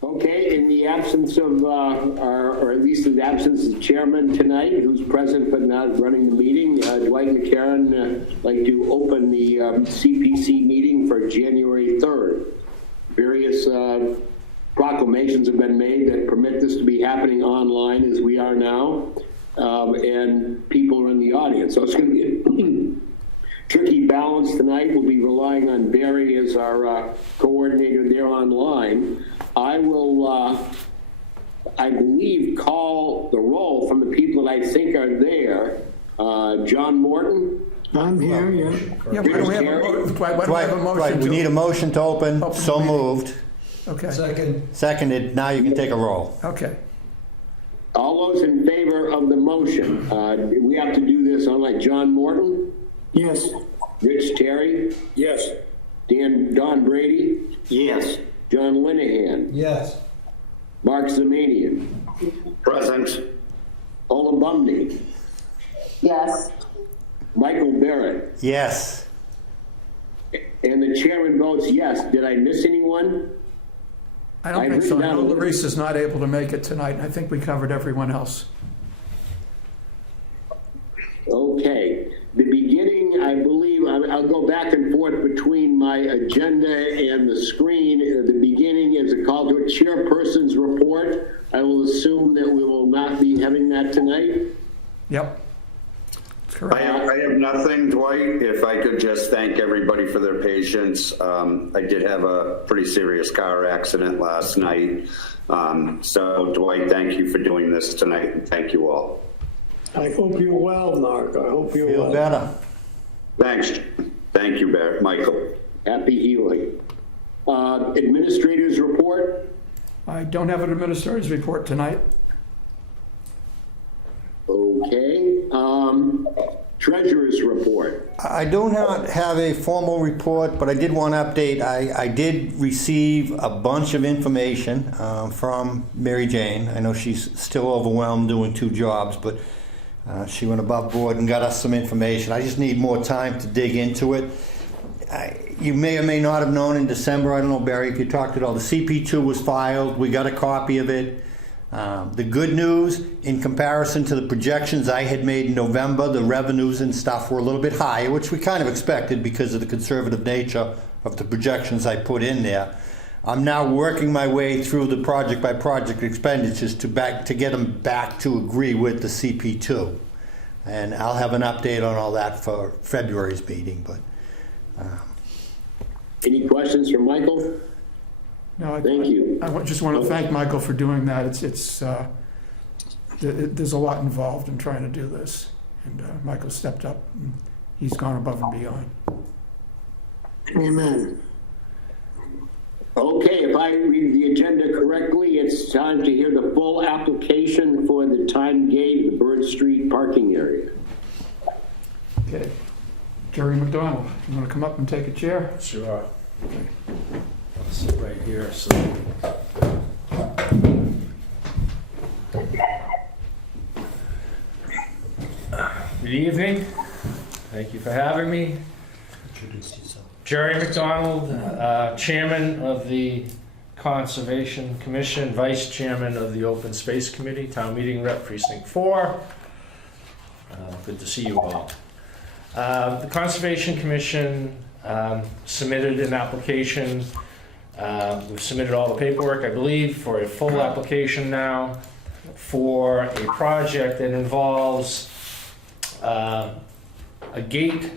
Okay, in the absence of, or at least in the absence of chairman tonight, who's present but not running the meeting, Dwight McCarron, like to open the CPC meeting for January 3rd. Various proclamations have been made that permit this to be happening online as we are now, and people are in the audience. So it's going to be a tricky balance tonight. We'll be relying on Barry as our coordinator there online. I will, I believe, call the roll from the people that I think are there. John Morton? I'm here, yeah. Yeah, why don't we have a motion? Right, we need a motion to open. So moved. Okay. Seconded. Now you can take a roll. Okay. All those in favor of the motion, we have to do this on like John Morton, Yes. Rich Terry, Yes. Don Brady, Yes. John Linehan, Yes. Mark Zemanian, Present. Ola Bumney, Yes. Michael Barrett, Yes. and the chairman votes yes. Did I miss anyone? I don't think so. I know Larissa is not able to make it tonight. I think we covered everyone else. Okay. The beginning, I believe, I'll go back and forth between my agenda and the screen. The beginning is a call to a chairperson's report. I will assume that we will not be having that tonight. Yep. That's correct. I have nothing, Dwight. If I could just thank everybody for their patience. I did have a pretty serious car accident last night. So, Dwight, thank you for doing this tonight, and thank you all. I hope you're well, Mark. I hope you're Feel well. better. Thanks. Thank you, Barry. Michael. Happy healing. Administrators report. I don't have an administrator's report tonight. Okay. Treasurer's report. I do not have a formal report, but I did want to update. I did receive a bunch of information from Mary Jane. I know she's still overwhelmed doing 2 jobs, but she went above board and got us some information. I just need more time to dig into it. You may or may not have known in December, I don't know, Barry, if you talked at all, the CP2 was filed. We got a copy of it. The good news, in comparison to the projections I had made in November, the revenues and stuff were a little bit higher, which we kind of expected because of the conservative nature of the projections I put in there. I'm now working my way through the project-by-project expenditures to get them back to agree with the CP2. And I'll have an update on all that for February's meeting. But Any questions from Michael? No, Thank you. I just want to thank Michael for doing that. There's a lot involved in trying to do this, and Michael stepped up. And he's gone above and beyond. Amen. Okay, if I read the agenda correctly, it's time to hear the full application for the Time Gate, the Bird Street parking area. Okay. Jerry McDonald, you want to come up and take a chair? Sure. Okay. I'll sit right here. So. Good evening. Thank you for having me. Introduce yourself. Jerry McDonald, Chairman of the Conservation Commission, Vice Chairman of the Open Space Committee, Town Meeting Rep Precinct 4. Good to see you all. The Conservation Commission submitted an application. We've submitted all the paperwork, I believe, for a full application now for a project that involves a gate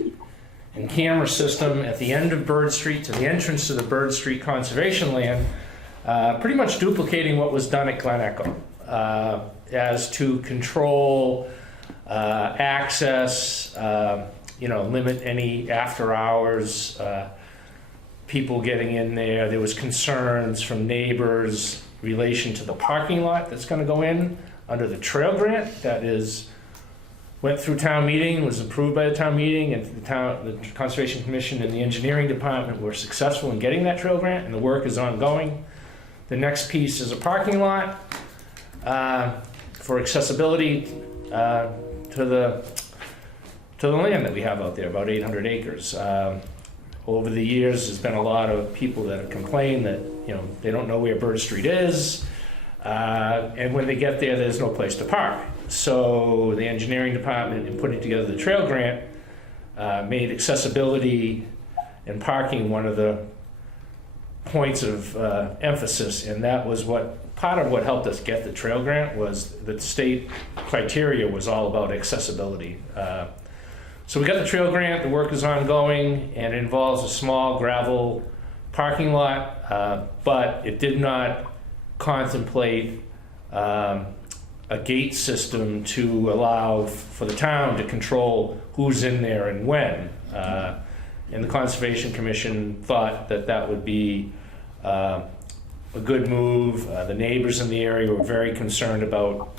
and camera system at the end of Bird Street to the entrance to the Bird Street Conservation Land, pretty much duplicating what was done at Glen Echo as to control access, limit any after hours people getting in there. There was concerns from neighbors in relation to the parking lot that's going to go in under the trail grant that went through town meeting, was approved by the town meeting, and the Conservation Commission and the engineering department were successful in getting that trail grant, and the work is ongoing. The next piece is a parking lot for accessibility to the land that we have out there, about 800 acres. over the years, there's been a lot of people that have complained that, you know, they don't know where Bird Street is. And when they get there, there's no place to park. So the engineering department, in putting together the trail grant, made accessibility and parking one of the points of emphasis, and that was part of what helped us get the trail grant was that the state criteria was all about accessibility. So we got the trail grant, the work is ongoing, and it involves a small gravel parking lot, but it did not contemplate a gate system to allow for the town to control who's in there and when. And the Conservation Commission thought that that would be a good move. The neighbors in the area were very concerned about,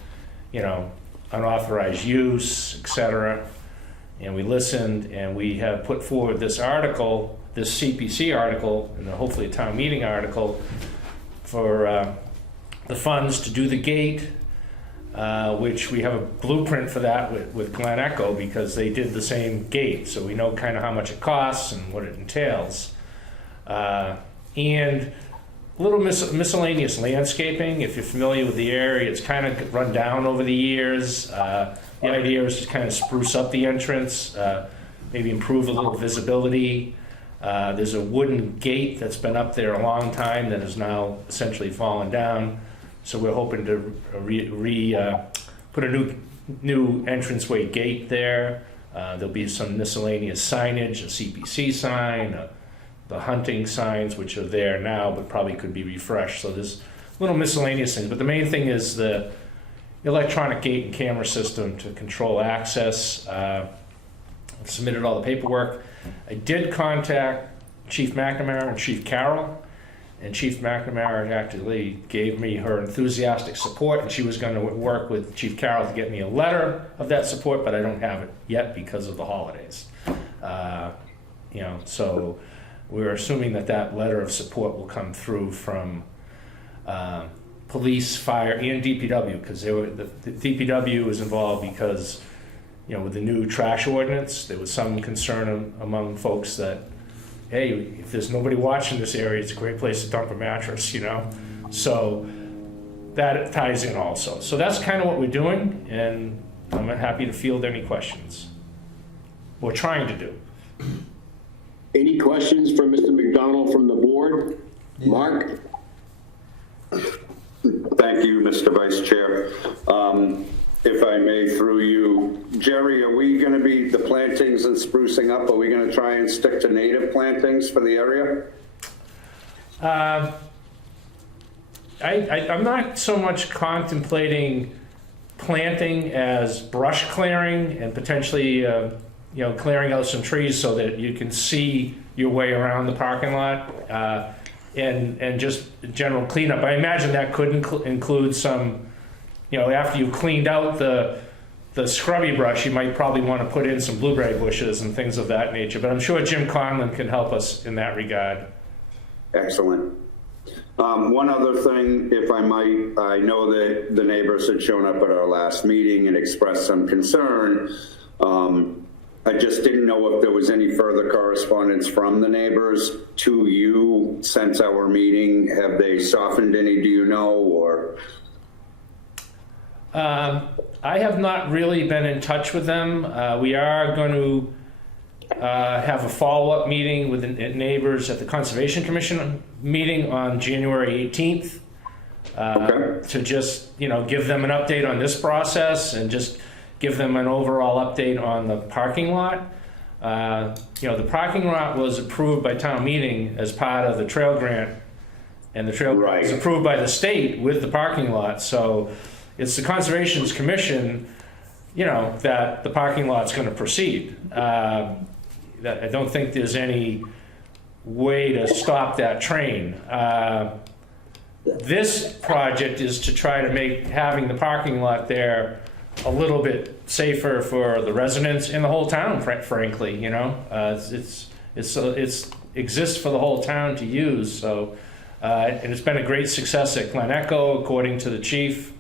you know, unauthorized use, etc. And we listened, and we have put forward this article, this CPC article, and hopefully a town meeting article for the funds to do the gate, which we have a blueprint for that with Glen Echo because they did the same gate. So we know kind of how much it costs and what it entails. And a little miscellaneous landscaping. If you're familiar with the area, it's kind of run down over the years. The idea is to kind of spruce up the entrance, maybe improve a little visibility. There's a wooden gate that's been up there a long time that is now essentially fallen down. So we're hoping to put a new entranceway gate there. There'll be some miscellaneous signage, a CPC sign, the hunting signs, which are there now, but probably could be refreshed. So there's little miscellaneous things. But the main thing is the electronic gate and camera system to control access. I've submitted all the paperwork. I did contact Chief McNamara and Chief Carroll. And Chief McNamara actually gave me her enthusiastic support, and she was going to work with Chief Carroll to get me a letter of that support, but I don't have it yet because of the holidays. You know, so we're assuming that that letter of support will come through from police, fire, and DPW, because the DPW was involved because, you know, with the new trash ordinance, there was some concern among folks that, hey, if there's nobody watching this area, it's a great place to dump a mattress, you know? So that ties in also. So that's kind of what we're doing, and I'm happy to field any questions. We're trying to do. Any questions for Mr. McDonald from the board? Mark? Thank you, Mr. Vice Chair. If I may, through you, Jerry, are we going to be, the plantings and sprucing up, are we going to try and stick to native plantings for the area? I'm not so much contemplating planting as brush clearing and potentially, you know, clearing out some trees so that you can see your way around the parking lot, and just general cleanup. I imagine that could include some, you know, after you've cleaned out the scrubby brush, you might probably want to put in some blueberry bushes and things of that nature. But I'm sure Jim Conlon can help us in that regard. Excellent. One other thing, if I might, I know that the neighbors had shown up at our last meeting and expressed some concern. I just didn't know if there was any further correspondence from the neighbors to you since our meeting. Have they softened any, do you know, or? I have not really been in touch with them. We are going to have a follow-up meeting with the neighbors at the Conservation Commission meeting on January 18th to just, you know, give them an update on this process and just give them an overall update on the parking lot. You know, the parking lot was approved by town meeting as part of the trail grant, and the trail grant was approved by the state with the parking lot. So it's the Conservation Commission, you know, that the parking lot's going to proceed. That I don't think there's any way to stop that train. This project is to try to make having the parking lot there a little bit safer for the residents in the whole town, frankly, you know. It's exists for the whole town to use. So, and it's been a great success at Glen Echo, according to the chief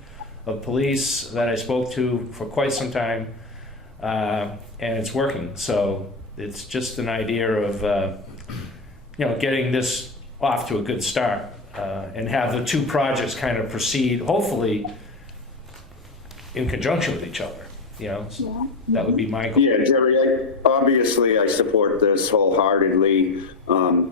of police that I spoke to for quite some time, and it's working. So it's just an idea of getting this off to a good start, and have the two projects kind of proceed, hopefully, in conjunction with each other, That would be my goal. Yeah, Jerry, obviously I support this wholeheartedly.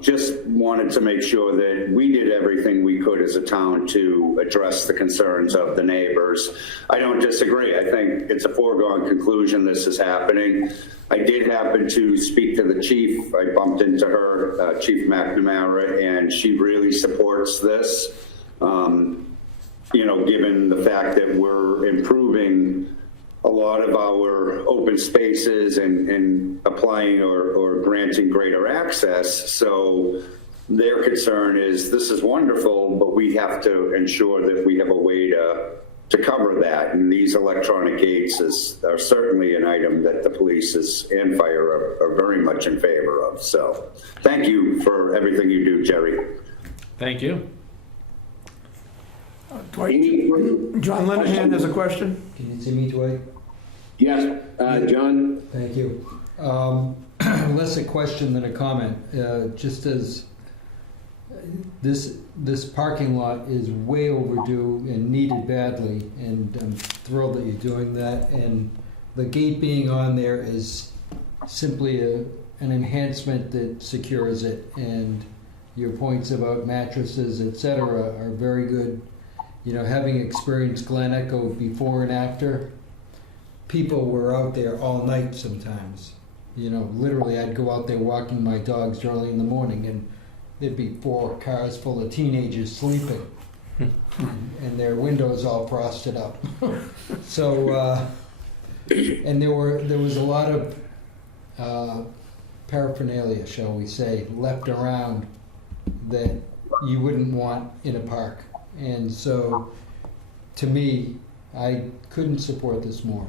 Just wanted to make sure that we did everything we could as a town to address the concerns of the neighbors. I don't disagree. I think it's a foregone conclusion this is happening. I did happen to speak to the chief. I bumped into her, Chief McNamara, and she really supports this. Given the fact that we're improving a lot of our open spaces and applying or granting greater access. So their concern is this is wonderful, but we have to ensure that we have a way to cover that. And these electronic gates are certainly an item that the police and fire are very much in favor of. So thank you for everything you do, Jerry. Thank you. Dwight, Any further- John Lenahan has a question. Can you see me, Dwight? Yes, John? Thank you. Less a question than a comment. Just as this parking lot is way overdue and needed badly, and I'm thrilled that you're doing that. And the gate being on there is simply an enhancement that secures it. And your points about mattresses, etc., are very good. Having experienced Glen Echo before and after, people were out there all night sometimes. Literally, I'd go out there walking my dogs early in the morning, and there'd be 4 cars full of teenagers sleeping, and their windows all frosted up. So, and there was a lot of paraphernalia, shall we say, left around that you wouldn't want in a park. And so, to me, I couldn't support this more.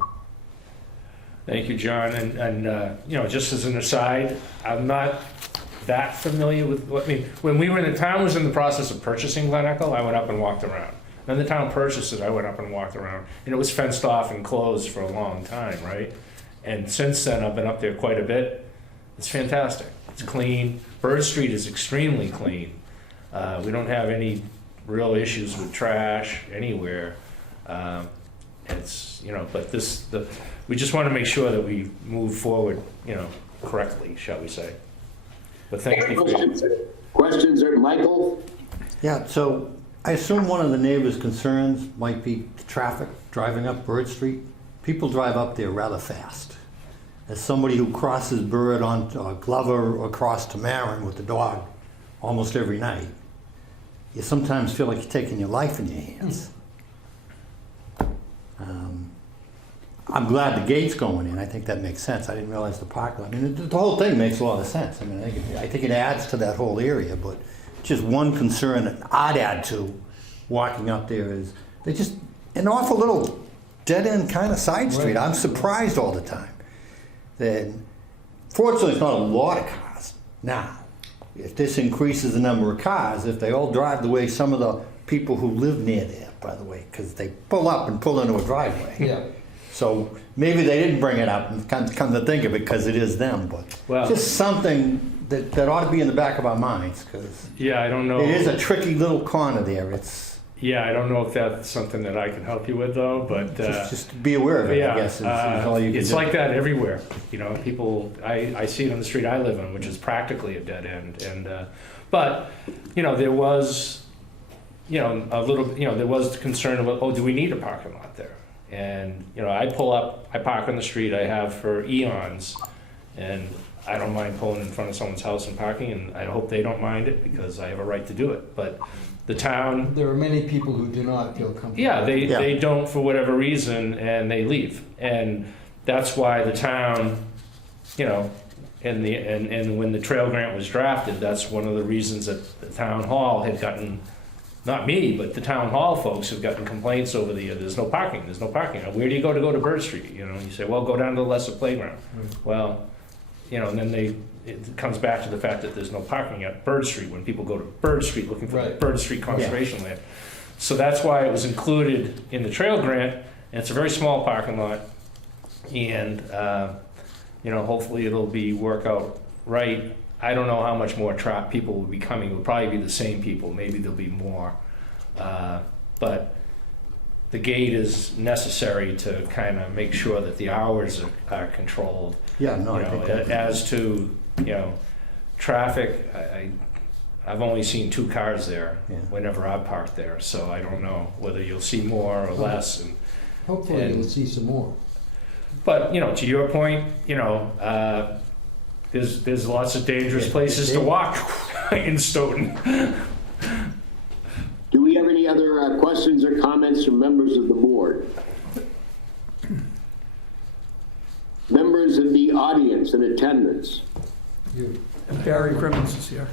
Thank you, John. And just as an aside, I'm not that familiar with when the town was in the process of purchasing Glen Echo, I went up and walked around. Then the town purchased it, I went up and walked around. And it was fenced off and closed for a long time, right? And since then, I've been up there quite a bit. It's fantastic. It's clean. Bird Street is extremely clean. We don't have any real issues with trash anywhere. But we just want to make sure that we move forward, correctly, shall we say. But thank you for Questions, Michael? Yeah, so I assume one of the neighbors' concerns might be the traffic driving up Bird Street. People drive up there rather fast. As somebody who crosses Bird on Glover or across to Marin with the dog almost every night, you sometimes feel like you're taking your life in your hands. I'm glad the gate's going in. I think that makes sense. I didn't realize the parking lot. I mean, the whole thing makes a lot of sense. I mean, I think it adds to that whole area, but just one concern that I'd add to walking up there is they just an awful little dead-end kind of side street. I'm surprised all the time. Then, fortunately, it's not a lot of cars. Now, if this increases the number of cars, if they all drive the way some of the people who live near there, by the way, because they pull up and pull into a driveway. Yeah. So maybe they didn't bring it up, and come to think of it, because it is them. But just something that ought to be in the back of our minds, because I don't know. it is a tricky little corner there. I don't know if that's something that I can help you with, though. But just be aware of it. I guess is all you can it's do. like that everywhere. People. I see it on the street I live on, which is practically a dead end. And but there was a little. There was concern about, do we need a parking lot there? And I park on the street. I have for eons, and I don't mind pulling in front of someone's house and parking, and I hope they don't mind it because I have a right to do it. But the town, There are many people who do not feel comfortable. they don't for whatever reason, and they leave, and that's why the town, and when the trail grant was drafted, that's one of the reasons that the town hall had gotten. Not me, but the town hall folks have gotten complaints over the year. There's no parking. Where do you go to Bird Street? You say, well, go down to the lesser playground. Well, and then it comes back to the fact that there's no parking at Bird Street when people go to Bird Street looking for the Bird Street conservation land. So that's why it was included in the trail grant. And it's a very small parking lot, and hopefully it'll work out right. I don't know how much more people will be coming. It will probably be the same people. Maybe there'll be more. But the gate is necessary to kind of make sure that the hours are controlled. Yeah, no, I think that. As to, traffic, I've only seen 2 cars there Yeah. whenever I parked there, so I don't know whether you'll see more or less. Hopefully And- you'll see some more. But, to your point, there's lots of dangerous places to walk in Stoughton. Do we have any other questions or comments from members of the board? Members of the audience in attendance? You. Barry Crimmins is here.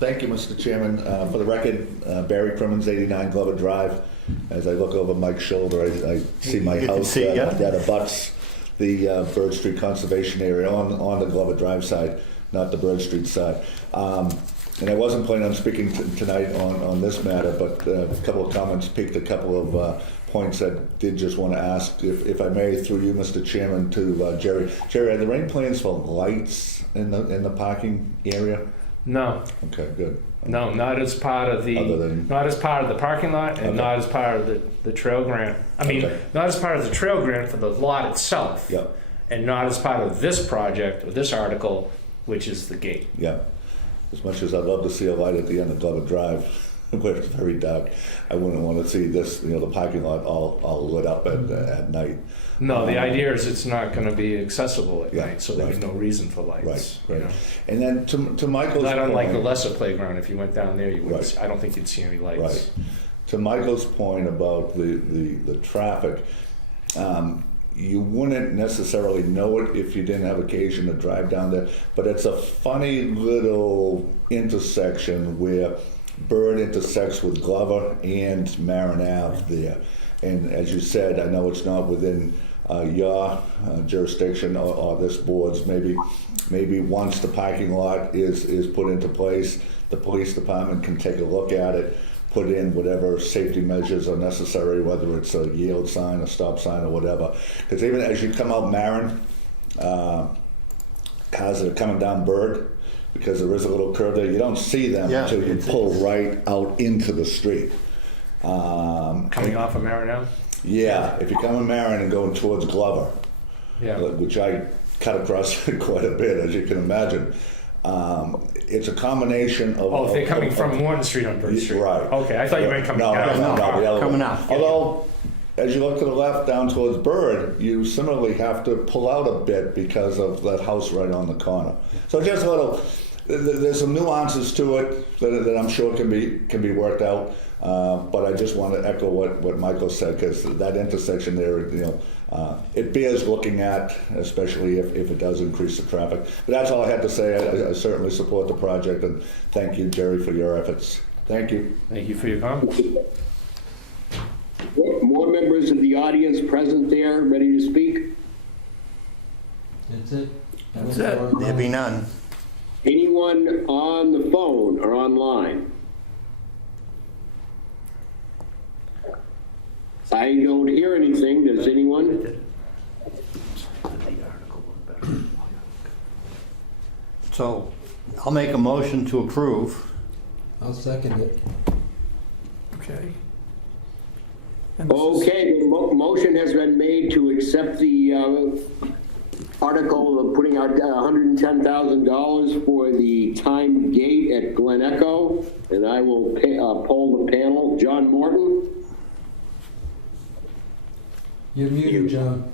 Thank you, Mr. Chairman. For the record, Barry Crimmins, 89 Glover Drive. As I look over Mike's shoulder, I see my You can house see it, yeah. that abuts the Bird Street Conservation Area on the Glover Drive side, not the Bird Street side. And I wasn't planning on speaking tonight on this matter, but a couple of comments piqued a couple of points that did just want to ask, if I may, through you, Mr. Chairman, to Jerry. Jerry, are there any plans for lights in the parking area? No, Okay, good. no, not as part of Other than- not as part of the parking lot, and Okay. not as part of the trail grant. I mean, Okay. not as part of the trail grant for the lot itself. Yeah, And not as part of this project, or this article, which is the gate. yeah. As much as I'd love to see a light at the end of Glover Drive, where it's very dark, I wouldn't want to see this, the parking lot all lit up at night. No, the idea is it's not gonna be accessible at Yeah, night, so there's right. no reason for lights. Right, you right. know? And then to Michael's Not unlike the point- lesser playground, if you went down there, you wouldn't, Right. I don't think you'd see any lights. Right. To Michael's point about the traffic, you wouldn't necessarily know it if you didn't have occasion to drive down there, but it's a funny little intersection where Bird intersects with Glover and Marin Ave there. And as you said, I know it's not within your jurisdiction or this board's. Maybe once the parking lot is put into place, the police department can take a look at it, put in whatever safety measures are necessary, whether it's a yield sign, a stop sign, or whatever. Because even as you come out Marin, cars that are coming down Bird, because there is a little curve there, you don't see them Yeah, until you it's- pull right out into the street. Coming off of Marin Ave? Yeah, if you're coming Marin and going towards Glover, Yeah. which I cut across quite a bit, as you can imagine. It's a combination of... Oh, if they're coming of- from Morton Street on Bird Street? Right. Okay, I thought you meant coming No, down. no, the other Coming way. out. Although, as you look to the left down towards Bird, you similarly have to pull out a bit because of that house right on the corner. So just a little, there's some nuances to it that I'm sure can be worked out. But I just want to echo what Michael said, because that intersection there, it bears looking at, especially if it does increase the traffic. But that's all I had to say. I certainly support the project, and thank you, Jerry, for your efforts. Thank you. Thank you for your comments. More members of the audience present there, ready to speak? That's it? That's it. There be none. Anyone on the phone or online? I don't hear anything. Does anyone? So I'll make a motion to approve. I'll second it. Okay. And this is- Okay, the motion has been made to accept the article of putting out $110,000 for the timed gate at Glen Echo, and I will poll the panel. John Morton? You're muted, John,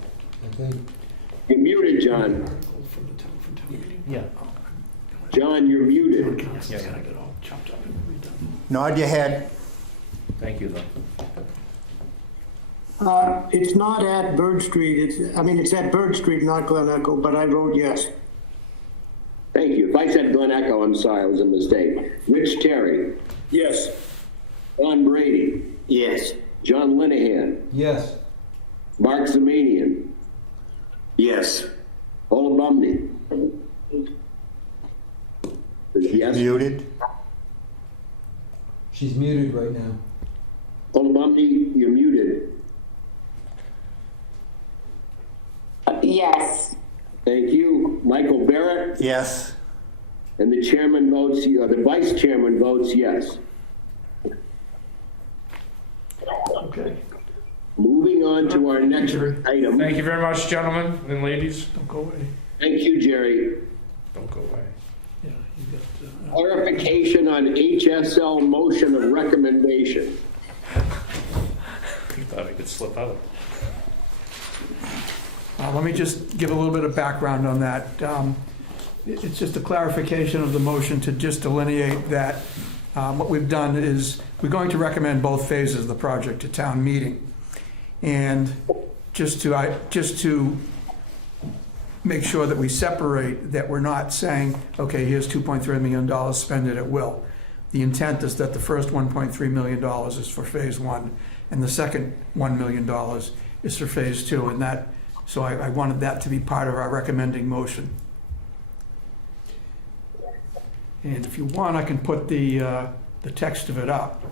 I think. You're muted, John. Yeah. John, you're muted. Yeah. Nod your head. Thank you, though. It's not at Bird Street, it's at Bird Street, not Glen Echo, but I vote yes. Thank you. If I said Glen Echo, I'm sorry, it was a mistake. Rich Terry? Yes. John Brady? Yes. John Linehan? Yes. Mark Zemanian? Yes. Paula Bumney? Yes? Muted. She's muted right now. Paula Bumney, you're muted. Yes. Thank you. Michael Barrett? Yes. And the chairman votes, the vice chairman votes yes. Okay, Moving on to our next item. Thank you very much, gentlemen and ladies. don't go away. Thank you, Jerry. Don't go away. Yeah, you got, Clarification on HSL motion of recommendation. You thought I could slip out. let me just give a little bit of background on that. It's just a clarification of the motion to just delineate that what we've done is we're going to recommend both phases of the project to town meeting. And just to make sure that we separate, that we're not saying, okay, here's $2.3 million, spend it at will. The intent is that the first $1.3 million is for phase one, and the second $1 million is for phase two, and that, so I wanted that to be part of our recommending motion. And if you want, I can put the text of it up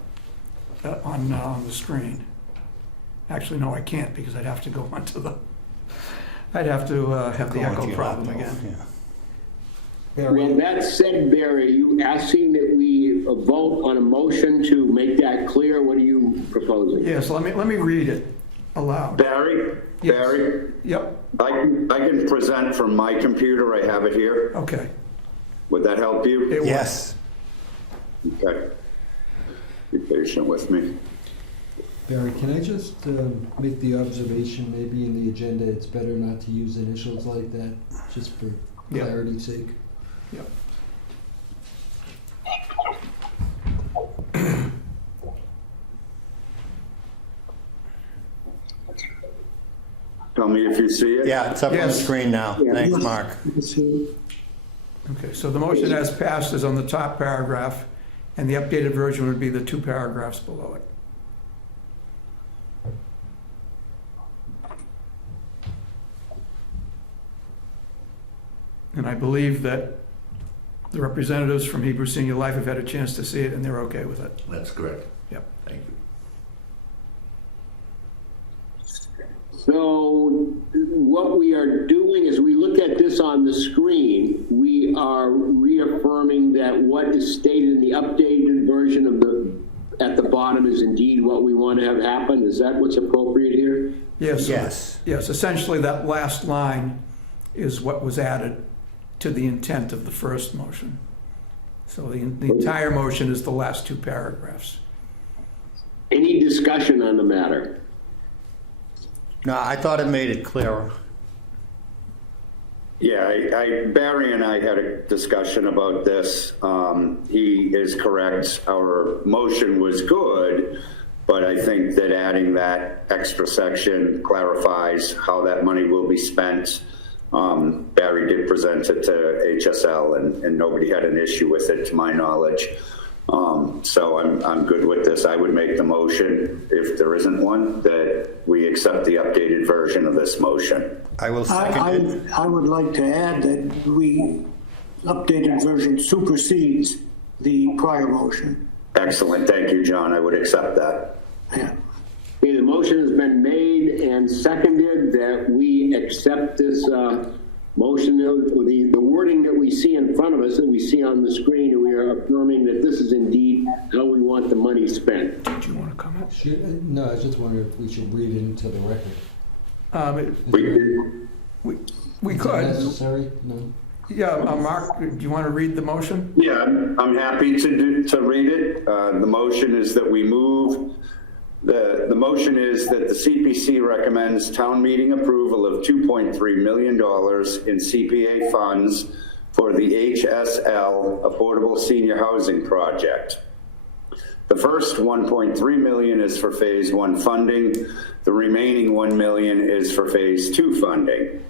on the screen. Actually, no, I can't, because I'd have to go onto the, I'd have to have the Go onto echo your problem laptop, again. yeah. Well, that said, Barry, are you asking that we vote on a motion to make that clear? What are you proposing? Yes, let me read it aloud. Barry? Yes. Barry? Yep, I can present from my computer. I have it here. okay. Would that help you? It will. Yes. Okay. Be patient with me. Barry, can I just make the observation, maybe in the agenda, it's better not to use initials like that, just for Yeah. clarity's sake? Yep. Tell me if you see it. Yeah, it's up on the Yes. screen now. Thanks, Mark. Okay, so the motion as passed is on the top paragraph, and the updated version would be the 2 paragraphs below it. And I believe that the representatives from Hebrew Senior Life have had a chance to see it, and they're okay with it. That's correct. Yep. Thank you. So what we are doing is we look at this on the screen. We are reaffirming that what is stated in the updated version of at the bottom is indeed what we want to have happen. Is that what's appropriate here? Yes. Yes. Yes, essentially that last line is what was added to the intent of the first motion. So the entire motion is the last 2 paragraphs. Any discussion on the matter? No, I thought it made it clearer. Yeah, Barry and I had a discussion about this. He is correct. Our motion was good, but I think that adding that extra section clarifies how that money will be spent. Barry did present it to HSL, and nobody had an issue with it, to my knowledge. So I'm good with this. I would make the motion, if there isn't one, that we accept the updated version of this motion. I will second it. I would like to add that we updated version supersedes the prior motion. Excellent. Thank you, John. I would accept that. Yeah. Okay, the motion has been made and seconded that we accept this motion, the wording that we see in front of us, that we see on the screen, and we are affirming that this is indeed how we want the money spent. Do you want to comment? No, I just wondered if we should read it into the record. We Is that could. necessary? No? Yeah, Mark, do you want to read the motion? Yeah, I'm happy to read it. The motion is that we move, the motion is that the CPC recommends town meeting approval of $2.3 million in CPA funds for the HSL Affordable Senior Housing Project. The first $1.3 million is for phase 1 funding. The remaining $1 million is for phase 2 funding.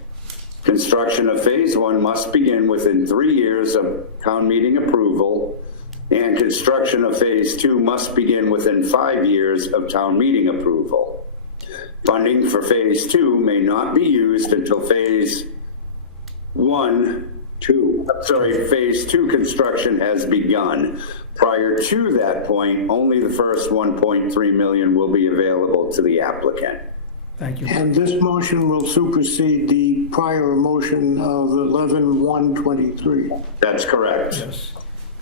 Construction of phase 1 must begin within 3 years of town meeting approval, and construction of phase 2 must begin within 5 years of town meeting approval. Funding for phase 2 may not be used until phase 2 construction has begun. Prior to that point, only the first $1.3 million will be available to the applicant. Thank you. And this motion will supersede the prior motion of 11-123. That's correct. Yes.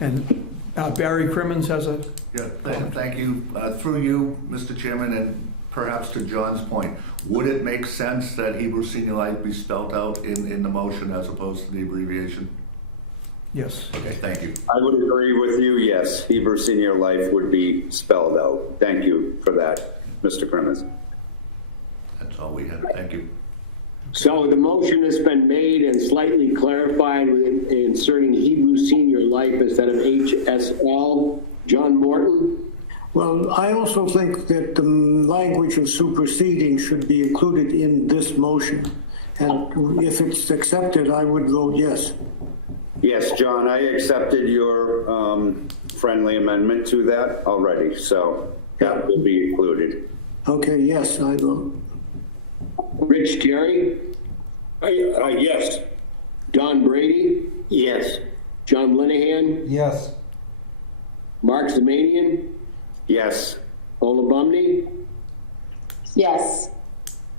And Barry Crimmins has a, Yeah, thank you. Through you, Mr. Chairman, and perhaps to John's point, would it make sense that Hebrew Senior Life be spelled out in the motion as opposed to the abbreviation? yes. Okay, thank you. I would agree with you, yes. Hebrew Senior Life would be spelled out. Thank you for that, Mr. Crimmins. That's all we have. Thank you. So the motion has been made and slightly clarified with inserting Hebrew Senior Life instead of HSL. John Morton? Well, I also think that the language of superseding should be included in this motion. And if it's accepted, I would vote yes. Yes, John, I accepted your friendly amendment to that already, so that will be included. Okay, yes, I vote. Rich Terry? Yes. Don Brady? Yes. John Linehan? Yes. Mark Zemanian? Yes. Ola Bumney? Yes.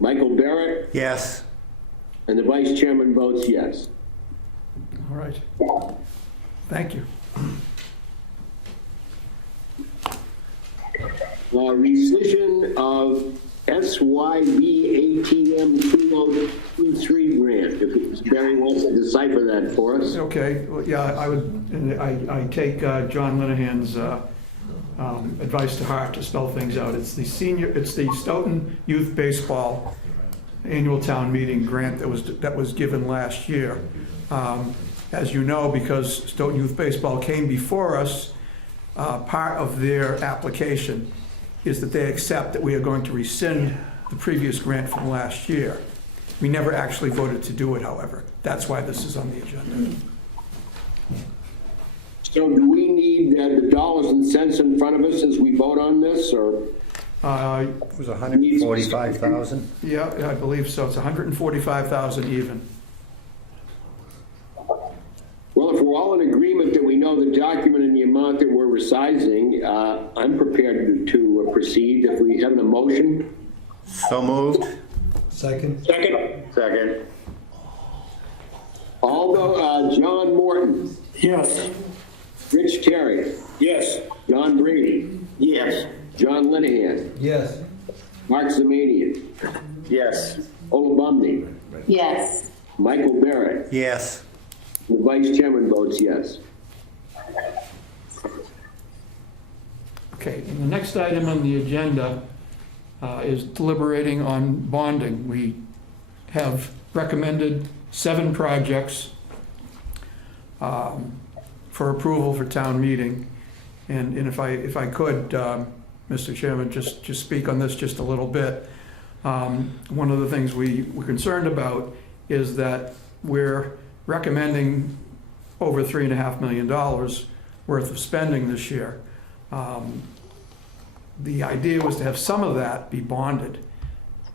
Michael Barrett? Yes. And the vice chairman votes yes. All right. Thank you. Rescission of SYB ATM 2023 grant. If Barry wants to decipher that for us. Okay, well, yeah, I would, and I take John Linehan's advice to heart to spell things out. It's the Stoughton Youth Baseball Annual Town Meeting grant that was given last year. As you know, because Stoughton Youth Baseball came before us, part of their application is that they accept that we are going to rescind the previous grant from last year. We never actually voted to do it, however. That's why this is on the agenda. So do we need the dollars and cents in front of us as we vote on this, or? It was 145,000. Yeah, I believe so. It's 145,000 even. Well, if we're all in agreement that we know the document and the amount that we're resizing, I'm prepared to proceed if we have an motion. So moved. Second? Second. Aldo, John Morton, Yes. Rich Terry. Yes. Don Brady. Yes. John Linehan. Yes. Mark Zemanian. Yes. Ola Bumney. Yes. Michael Barrett. Yes. The vice chairman votes yes. Okay, and the next item on the agenda is deliberating on bonding. We have recommended 7 projects for approval for town meeting. And if I could, Mr. Chairman, just speak on this just a little bit. One of the things we're concerned about is that we're recommending over $3.5 million worth of spending this year. The idea was to have some of that be bonded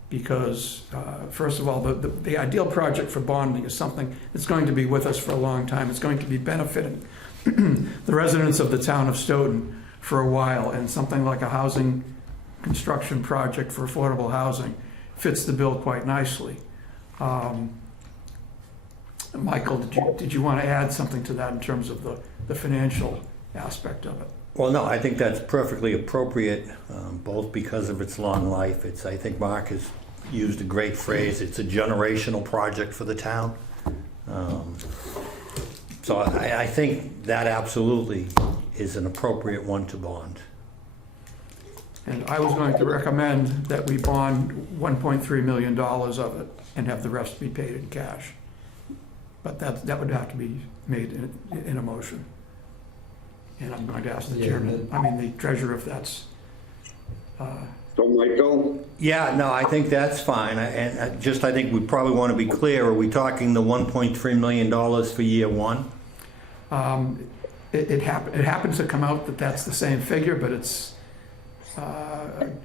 because, first of all, the ideal project for bonding is something that's going to be with us for a long time. It's going to be benefiting the residents of the town of Stoughton for a while, and something like a housing construction project for affordable housing fits the bill quite nicely. Michael, did you want to add something to that in terms of the financial aspect of it? Well, no, I think that's perfectly appropriate, both because of its long life. I think Mark has used a great phrase. It's a generational project for the town. So I think that absolutely is an appropriate one to bond. And I was going to recommend that we bond $1.3 million of it and have the rest be paid in cash. But that would have to be made in a motion. And I'm going to ask the chairman, the treasurer, if that's... So Michael? Yeah, no, I think that's fine. And I think we probably want to be clear. Are we talking the $1.3 million for year one? It happens to come out that's the same figure, but it's...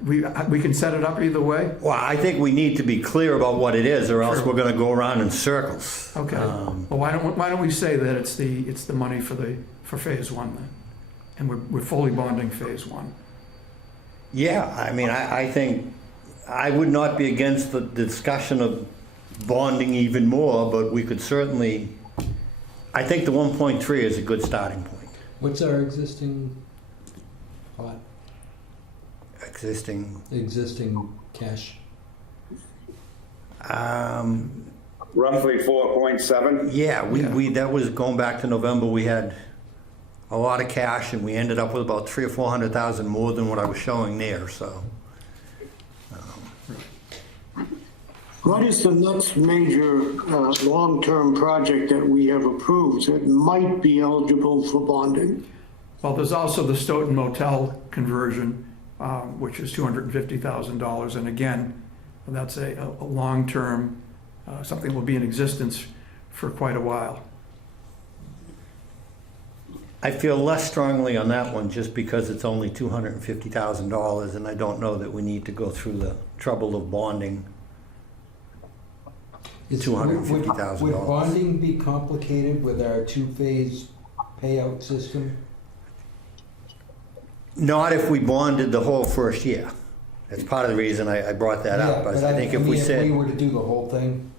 we can set it up either way. Well, I think we need to be clear about what it is, or else we're going to go around in circles. Okay. Well, why don't we say that it's the money for phase one then, and we're fully bonding phase one. Yeah, I think I would not be against the discussion of bonding even more, but we could certainly, I think the 1.3 is a good starting point. What's our existing pot, Existing, existing cash? Roughly 4.7? yeah, we that was going back to November. We had a lot of cash, and we ended up with about 300,000 or 400,000 more than what I was showing there. So, What is the next major long-term project that we have approved that might be eligible for bonding? Well, there's also the Stoughton Motel conversion, which is $250,000. And again, that's a long-term, something that will be in existence for quite a while. I feel less strongly on that one just because it's only $250,000, and I don't know that we need to go through the trouble of bonding $250,000. Would bonding be complicated with our two-phase payout system? Not if we bonded the whole first year. That's part of the reason I brought that up. Yeah, but I think if we mean, if we said, were to do the whole thing,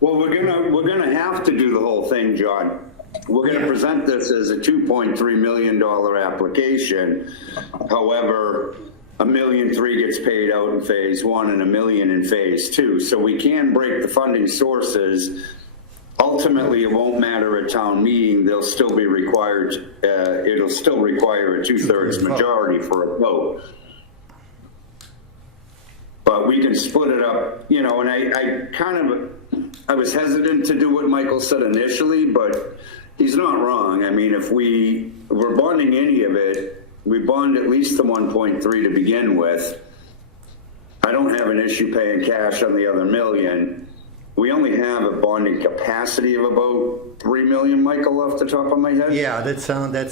Well, we're gonna have to do the whole thing, John. We're gonna present this as a $2.3 million application. However, $1.3 million gets paid out in phase one and $1 million in phase two. So we can break the funding sources. Ultimately, it won't matter at town meeting. They'll still be required, it'll still require a 2/3 majority for a vote. But we can split it up, you know, and I was hesitant to do what Michael said initially, but he's not wrong. I mean, if we're bonding any of it, we bond at least the 1.3 to begin with. I don't have an issue paying cash on the other $1 million. We only have a bonding capacity of about $3 million, Michael, off the top of my head. yeah, that's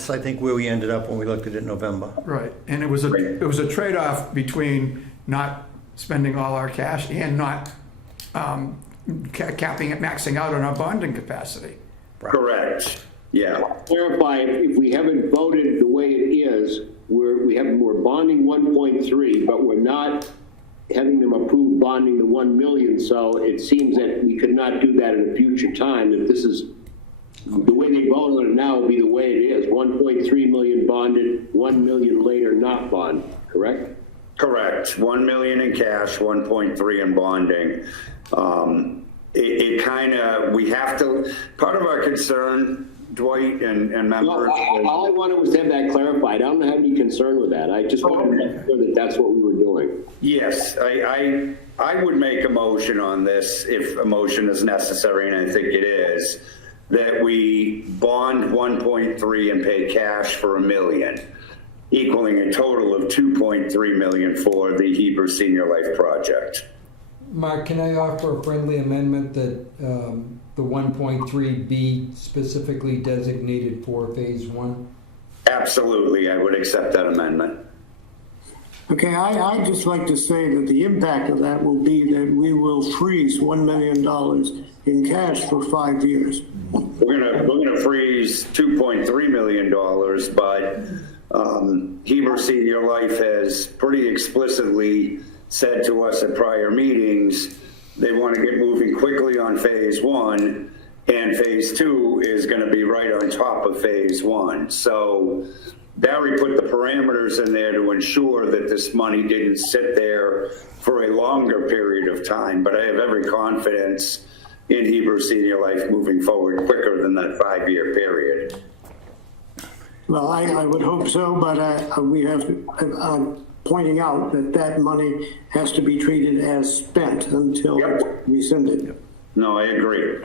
I think where we ended up when we looked at it in November. Right, and it was a trade-off between not spending all our cash and not capping it, maxing out on our bonding capacity. Correct. Yeah. Clarify, if we haven't voted the way it is, we're bonding 1.3, but we're not having them approve bonding the 1 million. So it seems that we could not do that at a future time. If this is the way they vote on it now, will be the way it is. 1.3 million bonded, 1 million later not bond. Correct? Correct. 1 million in cash, 1.3 in bonding. It kind of, we have to, part of our concern, Dwight and members. No, all I wanted was to have that clarified. I don't have any concern with that. I just wanted to make sure that that's what we were doing. Yes, I would make a motion on this if a motion is necessary, and I think it is, that we bond 1.3 and pay cash for $1 million, equaling a total of 2.3 million for the Heber Senior Life Project. Mark, can I offer a friendly amendment that the 1.3 be specifically designated for phase one? Absolutely, I would accept that amendment. Okay, I'd just like to say that the impact of that will be that we will freeze $1 million in cash for 5 years. We're gonna freeze $2.3 million, but Heber Senior Life has pretty explicitly said to us at prior meetings they want to get moving quickly on phase one, and phase two is going to be right on top of phase one. So Barry put the parameters in there to ensure that this money didn't sit there for a longer period of time, but I have every confidence in Heber Senior Life moving forward quicker than that 5-year period. Well, I would hope so, but we have pointing out that that money has to be treated as spent until it's rescinded. No, I agree.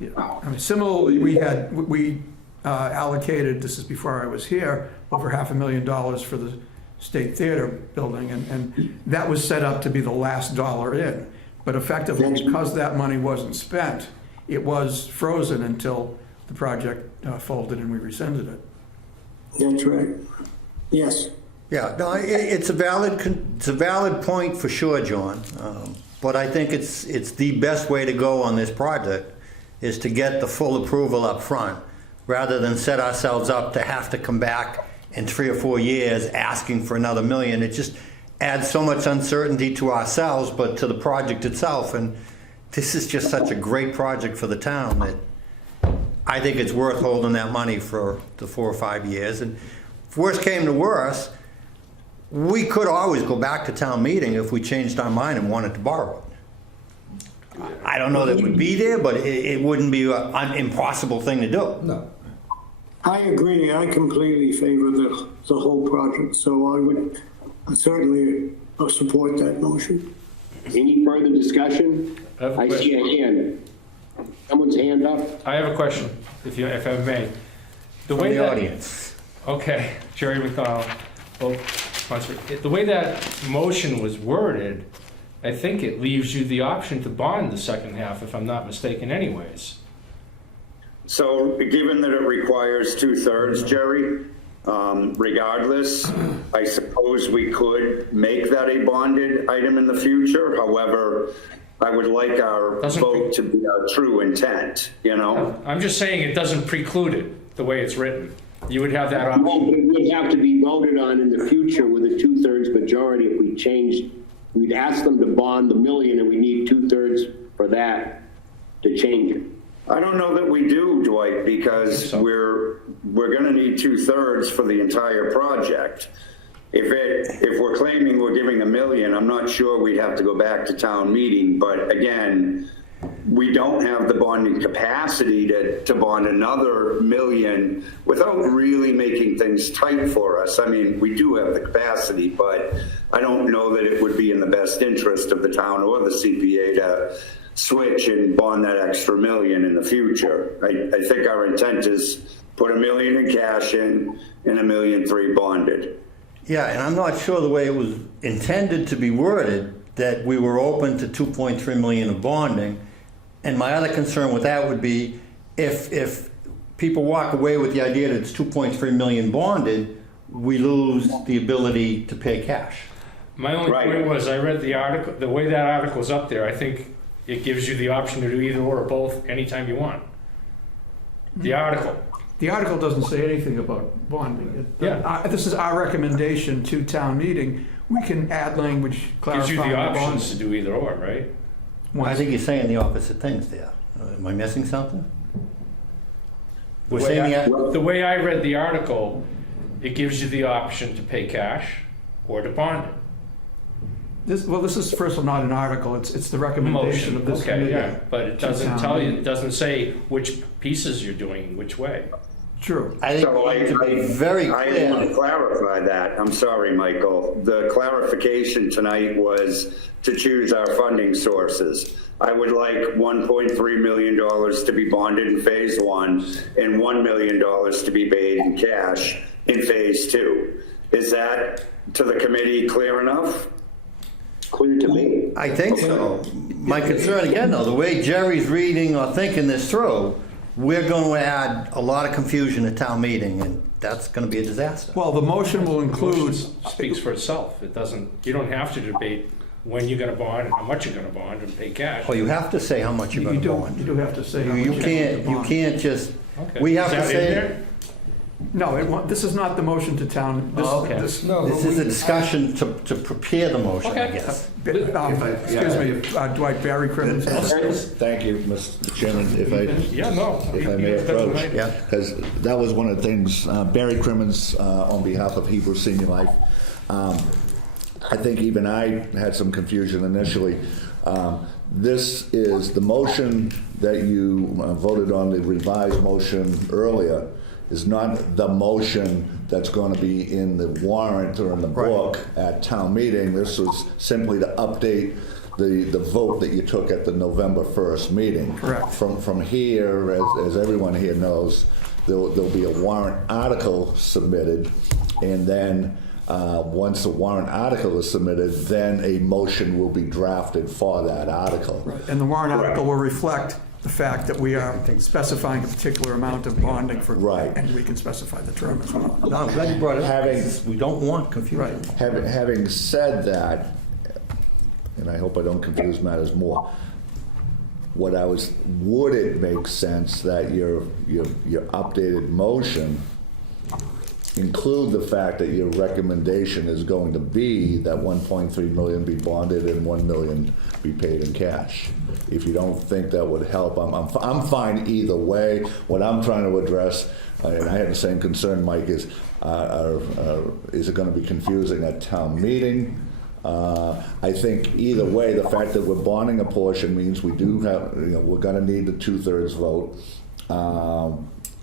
Yeah. I mean, similarly, we allocated, this is before I was here, over $500,000 for the State Theater building, and that was set up to be the last dollar in. But effectively, because that money wasn't spent, it was frozen until the project folded and we rescinded it. That's right. Yes. Yeah, no, it's a valid point for sure, John. But I think it's the best way to go on this project is to get the full approval up front, rather than set ourselves up to have to come back in 3 or 4 years asking for another million. It just adds so much uncertainty to ourselves, but to the project itself. And this is just such a great project for the town that I think it's worth holding that money for the 4 or 5 years. And if worst came to worst, we could always go back to town meeting if we changed our mind and wanted to borrow it. I don't know that it would be there, but it wouldn't be an impossible thing to do. No. I agree, I completely favor the whole project, so I would certainly support that motion. Any further discussion? I have a I see a hand. Someone's hand up? I have a question, if I may. The From way the that, audience. okay, Jerry McDonald. Well, the way that motion was worded, I think it leaves you the option to bond the second half, if I'm not mistaken anyways. So given that it requires 2/3, Jerry, regardless, I suppose we could make that a bonded item in the future. However, I would like our vote to be our true intent, you know? I'm just saying it doesn't preclude it, the way it's written. You would have that Well, option. but it would have to be voted on in the future with a 2/3 majority if we changed. We'd ask them to bond the million and we need 2/3 for that to change it. I don't know that we do, Dwight, because we're gonna need 2/3 for the entire project. If we're claiming we're giving $1 million, I'm not sure we'd have to go back to town meeting, but again, we don't have the bonding capacity to bond another $1 million without really making things tight for us. I mean, we do have the capacity, but I don't know that it would be in the best interest of the town or the CPA to switch and bond that extra $1 million in the future. I think our intent is put $1 million in cash in and $1.3 million bonded. Yeah, and I'm not sure the way it was intended to be worded, that we were open to 2.3 million of bonding. And my other concern with that would be if people walk away with the idea that it's 2.3 million bonded, we lose the ability to pay cash. My only point was, I read the article, the way that article's up there, I think it gives you the option to do either or both anytime you want. The article. The article doesn't say anything about bonding. Yeah. This is our recommendation to town meeting. We can add language Gives clarifying you the the options bonding. to do either or, right? I think you're saying the opposite things there. Am I missing something? We're saying The way I read the article, it gives you the option to pay cash or to bond it. This is first of all not an article, it's the recommendation of this Okay, committee. yeah, but it doesn't tell you, it doesn't say which pieces you're doing, which way. True. I think So we need to be very I want to clear. clarify that. I'm sorry, Michael. The clarification tonight was to choose our funding sources. I would like $1.3 million to be bonded in phase 1 and $1 million to be paid in cash in phase 2. Is that to the committee clear enough? Clear to me. I think so. My concern again, though, the way Jerry's reading or thinking this through, we're going to add a lot of confusion at town meeting, and that's going to be a disaster. Well, the motion will include, Speaks for itself. It doesn't, you don't have to debate when you're gonna bond, and how much you're gonna bond and pay cash. Well, you have to say how much you're going to you bond. do have to say how much You you're going to can't, you bond. can't just, Okay. we have Is to that in say, there? No, this is not the motion to town. This- Oh, okay. this- No, this is a discussion to prepare the motion, I Okay. guess. Excuse me, Dwight, Barry Crimmins. Thank you, Mr. Chairman, Yeah, no. if I may approach. Yeah. Because that was one of the things, Barry Crimmins, on behalf of Hebrew Senior Life. I think even I had some confusion initially. This is the motion that you voted on, the revised motion earlier, is not the motion that's going to be in the warrant or in the book at town meeting. This was simply to update the vote that you took at the November 1st meeting. Correct. From here, as everyone here knows, there'll be a warrant article submitted, and then once the warrant article is submitted, then a motion will be drafted for that article. And the warrant article will reflect the fact that we are specifying a particular amount of bonding for, Right. and we can specify the term as well. No, I'm glad you brought it up. Having- We don't want confusion. Having said that, and I hope I don't confuse matters more, would it make sense that your updated motion include the fact that your recommendation is going to be that 1.3 million be bonded and 1 million be paid in cash. If you don't think that would help, I'm fine either way. What I'm trying to address, and I have the same concern, Mike, is it going to be confusing at town meeting? I think either way, the fact that we're bonding a portion means we do have, we're going to need the 2/3 vote.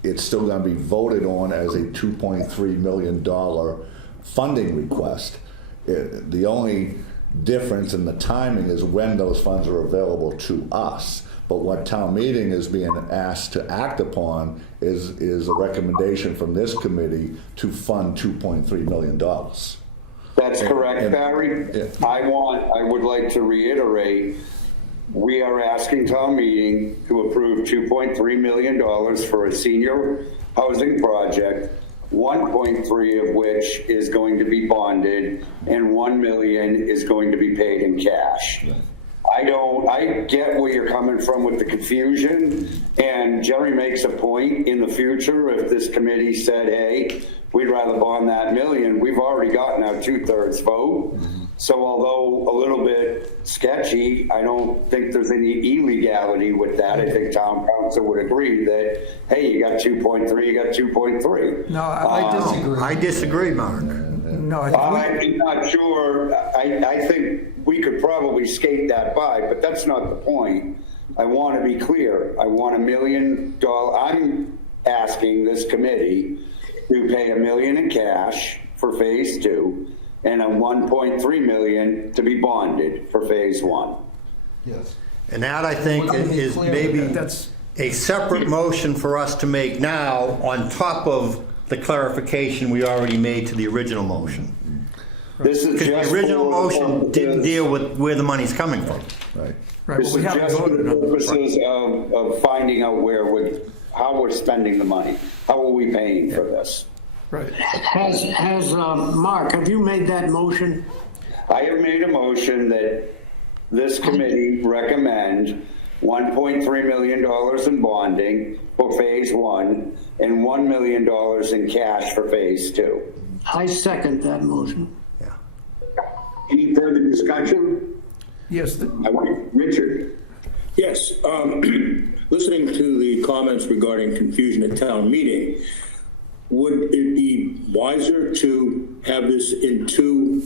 It's still going to be voted on as a $2.3 million funding request. The only difference in the timing is when those funds are available to us. But what town meeting is being asked to act upon is a recommendation from this committee to fund $2.3 million. That's correct, Barry. Yeah. I would like to reiterate, we are asking town meeting to approve $2.3 million for a senior housing project, 1.3 of which is going to be bonded and 1 million is going to be paid in cash. I get where you're coming from with the confusion, and Jerry makes a point in the future if this committee said, hey, we'd rather bond that million, we've already gotten our 2/3 vote. So although a little bit sketchy, I don't think there's any illegality with that. I think town council would agree that, hey, you got 2.3, you got 2.3. No, I disagree. I disagree, Mark. No, I'm not sure. I think we could probably skate that by, but that's not the point. I want to be clear. I want $1 million. I'm asking this committee to pay $1 million in cash for phase 2 and a 1.3 million to be bonded for phase 1. Yes. And that, I think, is maybe That's- a separate motion for us to make now on top of the clarification we already made to the original motion. This is Because just the original for the motion didn't purposes- deal with where the money's coming from. Right. right, This well, we is haven't just for voted the on it. purposes of finding out how we're spending the money. How are we paying for this? Right. Mark, have you made that motion? I have made a motion that this committee recommend $1.3 million in bonding for phase 1 and $1 million in cash for phase 2. I second that motion. Yeah. Any further discussion? Yes, Richard? Yes, listening to the comments regarding confusion at town meeting, would it be wiser to have this in 2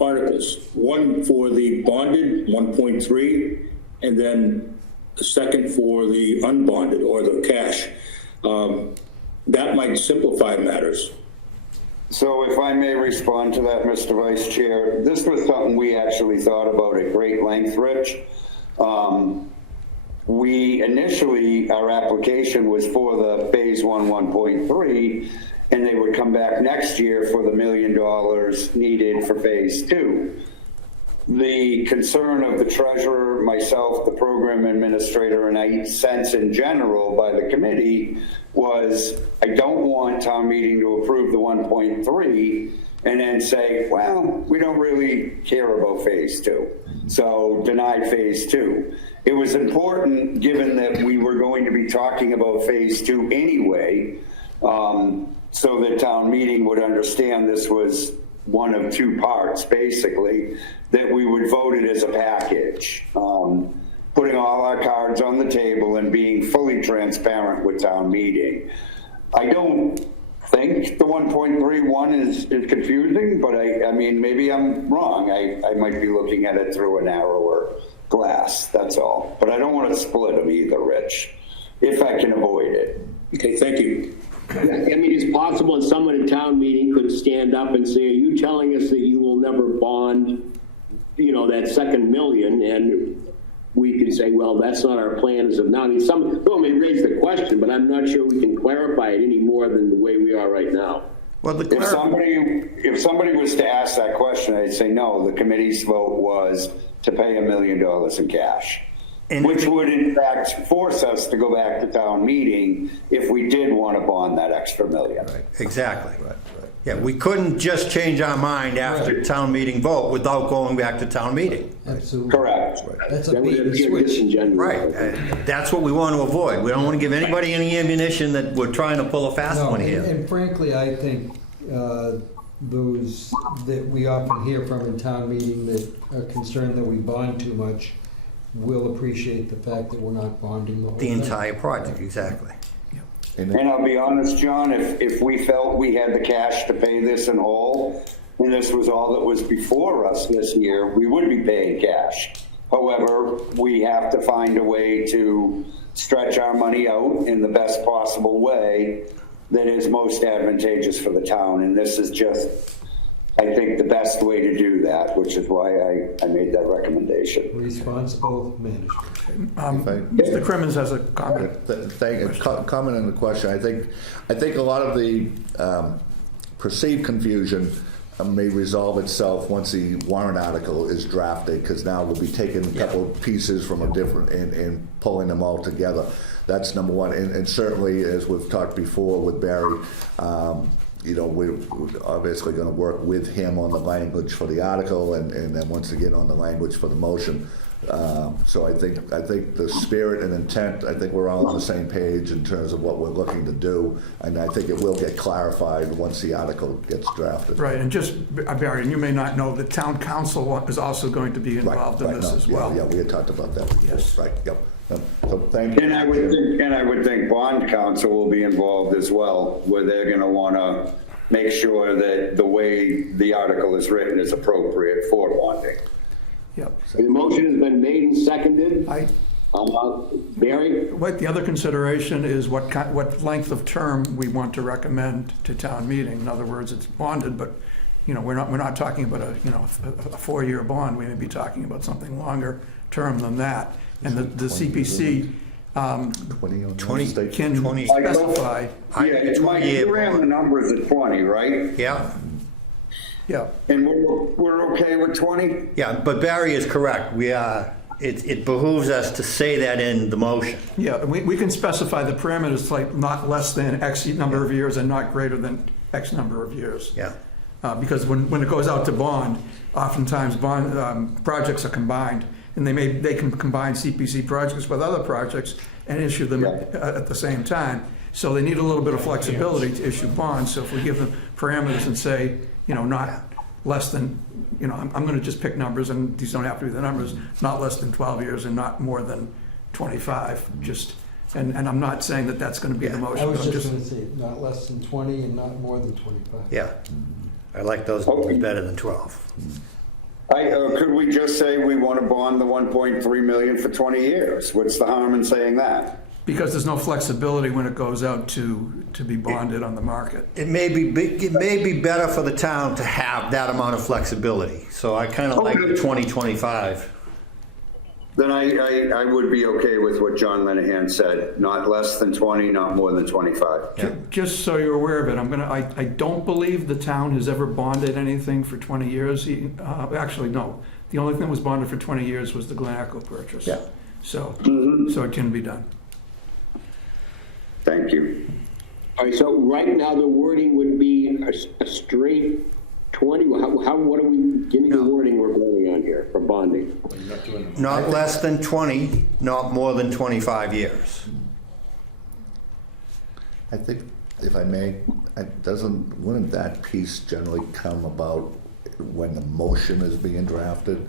articles? One for the bonded, 1.3, and then a second for the unbonded or the cash. That might simplify matters. So if I may respond to that, Mr. Vice Chair, this was something we actually thought about at great length, Rich. We initially, our application was for the phase 1, 1.3, and they would come back next year for the $1 million needed for phase 2. The concern of the treasurer, myself, the program administrator, and I sense in general by the committee was, I don't want town meeting to approve the 1.3 and then say, well, we don't really care about phase 2. So deny phase 2. It was important, given that we were going to be talking about phase 2 anyway, so that town meeting would understand this was one of 2 parts, basically, that we would vote it as a package, putting all our cards on the table and being fully transparent with town meeting. I don't think the 1.31 is confusing, but I mean, maybe I'm wrong. I might be looking at it through a narrower glass, that's all. But I don't want to split them either, Rich, if I can avoid it. Okay, thank you. I mean, it's possible that someone in town meeting could stand up and say, are you telling us that you will never bond, that second million? And we could say, well, that's not our plan as of now. I mean, someone may raise the question, but I'm not sure we can clarify it any more than the way we are right now. Well, If somebody was to ask that question, I'd say, no, the committee's vote was to pay $1 million in cash. Which would in fact force us to go back to town meeting if we did want to bond that extra $1 million. Right, exactly. Right. Yeah, we couldn't just change our mind after town meeting vote without going back to town meeting. Absolutely. Correct. That's a That bait would and be a switch. disingenuous. Right, that's what we want to avoid. We don't want to give anybody any ammunition that we're trying to pull a fast No, one here. and frankly, I think those that we often hear from in town meeting that are concerned that we bond too much will appreciate the fact that we're not bonding the whole The thing. entire project, exactly. And I'll be honest, John, if we felt we had the cash to pay this in whole, and this was all that was before us this year, we would be paying cash. However, we have to find a way to stretch our money out in the best possible way that is most advantageous for the town. And this is just, I think, the best way to do that, which is why I made that recommendation. Responsible management. Mr. Crimmins has a comment. Comment on the question. I think a lot of the perceived confusion may resolve itself once the warrant article is drafted, because now we'll be taking a couple of pieces from a different and pulling them all together. That's number one. And certainly, as we've talked before with Barry, you know, we're obviously going to work with him on the language for the article, and then once again on the language for the motion. So I think the spirit and intent, I think we're all on the same page in terms of what we're looking to do, and I think it will get clarified once the article gets drafted. Right, and just, Barry, and you may not know, the town council is also going to be involved in this as well. Yeah, we had talked about that before. Yes. Right, yep. So thank you. And I would think bond counsel will be involved as well, where they're going to want to make sure that the way the article is written is appropriate for bonding. Yep. The motion has been made and seconded. Barry? The other consideration is what length of term we want to recommend to town meeting. In other words, it's bonded, but, you know, we're not talking about a 4-year bond. We may be talking about something longer term than that. And the CPC 20 can 20 specify. Yeah, Mike, you ran the numbers at 20, right? Yeah. Yeah. And we're okay with 20? Yeah, but Barry is correct. It behooves us to say that in the motion. Yeah, we can specify the parameters, like not less than X number of years and not greater than X number of years. Yeah. Because when it goes out to bond, oftentimes bond projects are combined, and they can combine CPC projects with other projects and issue them at the same time. So they need a little bit of flexibility to issue bonds. So if we give them parameters and say, you know, not less than, you know, I'm going to just pick numbers, and these don't have to be the numbers, not less than 12 years and not more than 25. And I'm not saying that that's going to be the motion. I was but just going to say, not less than 20 and not more than 25. Yeah. I like those numbers better than 12. Could we just say we want to bond the 1.3 million for 20 years? What's the harm in saying that? Because there's no flexibility when it goes out to be bonded on the market. It may be better for the town to have that amount of flexibility. So I kind of like 2025. Then I would be okay with what John Linehan said. Not less than 20, not more than 25. Yeah. Just so you're aware of it, I don't believe the town has ever bonded anything for 20 years. Actually, no. The only thing that was bonded for 20 years was the Glen Echo purchase. Yeah. So it can be done. Thank you. All right, so right now the wording would be a straight 20. What are we, give me the wording we're going on here for bonding? Not less than 20, not more than 25 years. I think, if I may, wouldn't that piece generally come about when the motion is being drafted?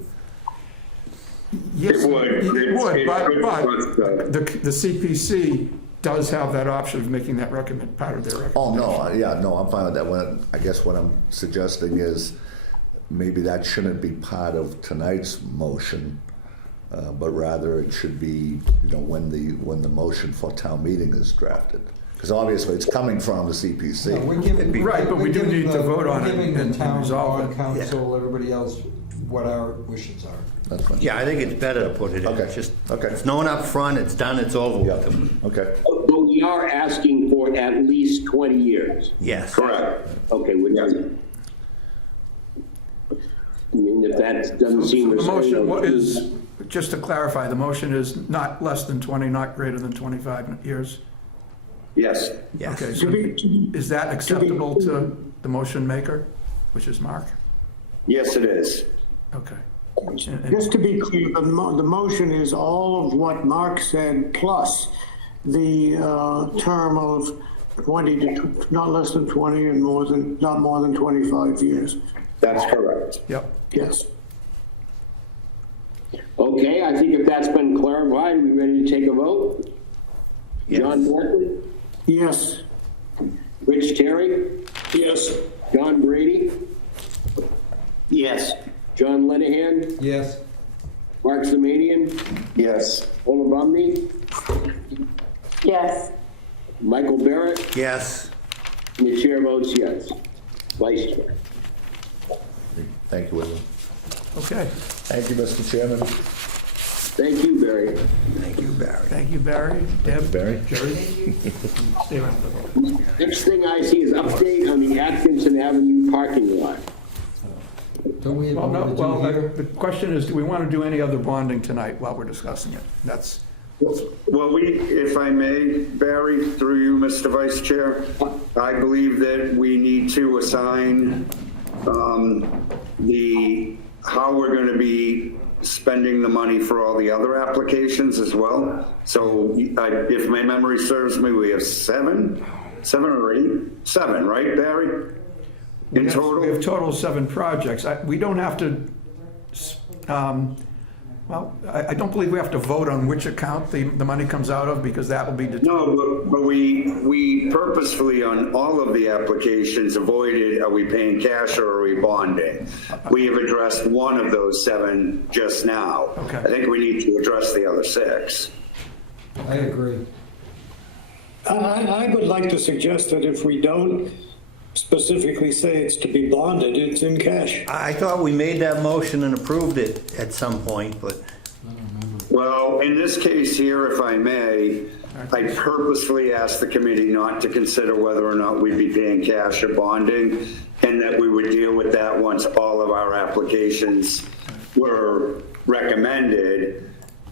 Yes, It would. It would, but the the CPC does have that option of making that part of their recommendation. Oh, no, yeah, no, I'm fine with that. I guess what I'm suggesting is maybe that shouldn't be part of tonight's motion, but rather it should be, you know, when the motion for town meeting is drafted. Because obviously it's coming from the CPC. No, we're giving, Right, but we do need to vote on it We're giving and the town, resolve bond it. council, everybody else, what our wishes are. That's fine. Yeah, I think it's better to put it in. Okay. It's known up front, it's done, it's over Yeah, with. okay. But we are asking for at least 20 years. Yes. Correct. Okay, we're done. I mean, if that doesn't seem... The motion, what is, just to clarify, the motion is not less than 20, not greater than 25 years? Yes. Yes. Okay, so is that acceptable to the motion maker, which is Mark? Yes, it is. Okay. Just to be clear, the motion is all of what Mark said, plus the term of 20 to, not less than 20 and not more than 25 years. That's correct. Yep. Yes. Okay, I think if that's been clarified, are we ready to take a vote? John Bartlett, Yes. Rich Terry, Yes. John Brady, Yes. John Lenahan, Yes. Mark Semanian, Yes. Ola Bumney, Yes. Michael Barrett, Yes. and the chair votes yes. Vice Chair. Thank you, William. Okay. Thank you, Mr. Chairman. Thank you, Barry. Thank you, Barry. Thank you, Barry. Deb? Barry. Jerry? Stay around for the vote. Next thing I see is update on the Atkinson Avenue parking lot. Don't we have Well, no, more to do well, here? the question is, do we want to do any other bonding tonight while we're discussing it? That's, Well, if I may, Barry, through you, Mr. Vice Chair, I believe that we need to assign how we're going to be spending the money for all the other applications as well. So if my memory serves me, we have seven or eight? Seven, right, Barry? In total? we have total 7 projects. We don't have to, well, I don't believe we have to vote on which account the money comes out of, because that will be determined. No, but we purposefully on all of the applications avoided, are we paying cash or are we bonding? We have addressed one of those 7 just now. Okay. I think we need to address the other 6. I agree. I would like to suggest that if we don't specifically say it's to be bonded, it's in cash. I thought we made that motion and approved it at some point, but Well, in this case here, if I may, I purposefully asked the committee not to consider whether or not we'd be paying cash or bonding, and that we would deal with that once all of our applications were recommended,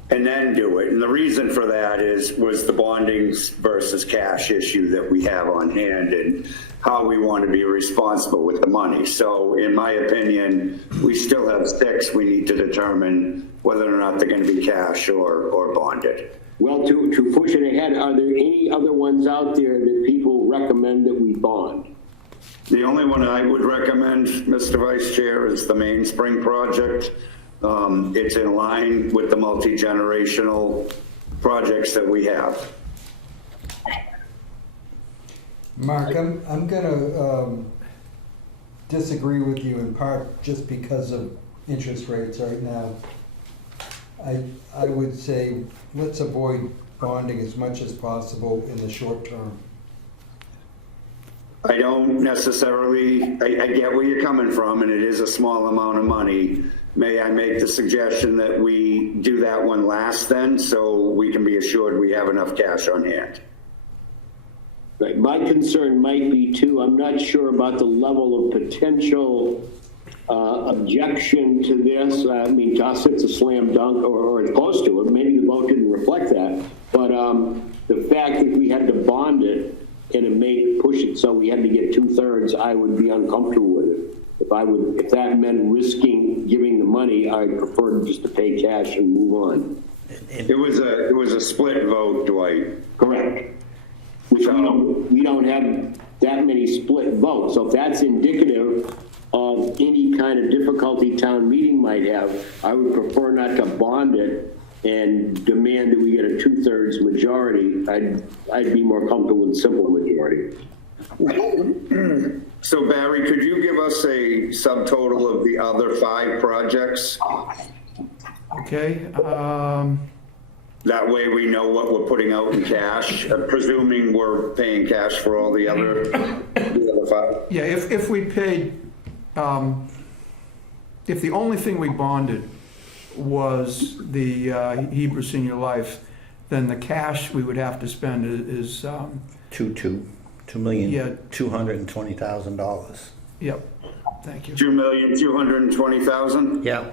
and then do it. And the reason for that was the bonding versus cash issue that we have on hand and how we want to be responsible with the money. So in my opinion, we still have 6. We need to determine whether or not they're going to be cash or bonded. Well, to push it ahead, are there any other ones out there that people recommend that we bond? The only one I would recommend, Mr. Vice Chair, is the Mainspring project. It's in line with the multi-generational projects that we have. Mark, I'm gonna disagree with you in part just because of interest rates right now. I would say let's avoid bonding as much as possible in the short term. I don't necessarily, I get where you're coming from, and it is a small amount of money. May I make the suggestion that we do that one last then, so we can be assured we have enough cash on hand? Right. My concern might be too, I'm not sure about the level of potential objection to this. I mean, to us, it's a slam dunk, or it's close to it. Maybe the vote didn't reflect that. But the fact that we had to bond it and it may push it so we had to get 2/3, I would be uncomfortable with it. If that meant risking giving the money, I'd prefer just to pay cash and move on. It was a split vote, Dwight. Correct. Which we don't have that many split votes. So if that's indicative of any kind of difficulty town meeting might have, I would prefer not to bond it and demand that we get a 2/3 majority. I'd be more comfortable with simple majority. So Barry, could you give us a subtotal of the other 5 projects? okay. That way we know what we're putting out in cash, presuming we're paying cash for all the other 5. Yeah, if we paid, if the only thing we bonded was the Hebrew Senior Life, then the cash we would have to spend is $2,220,000. yep, thank you. 2,220,000? Yeah.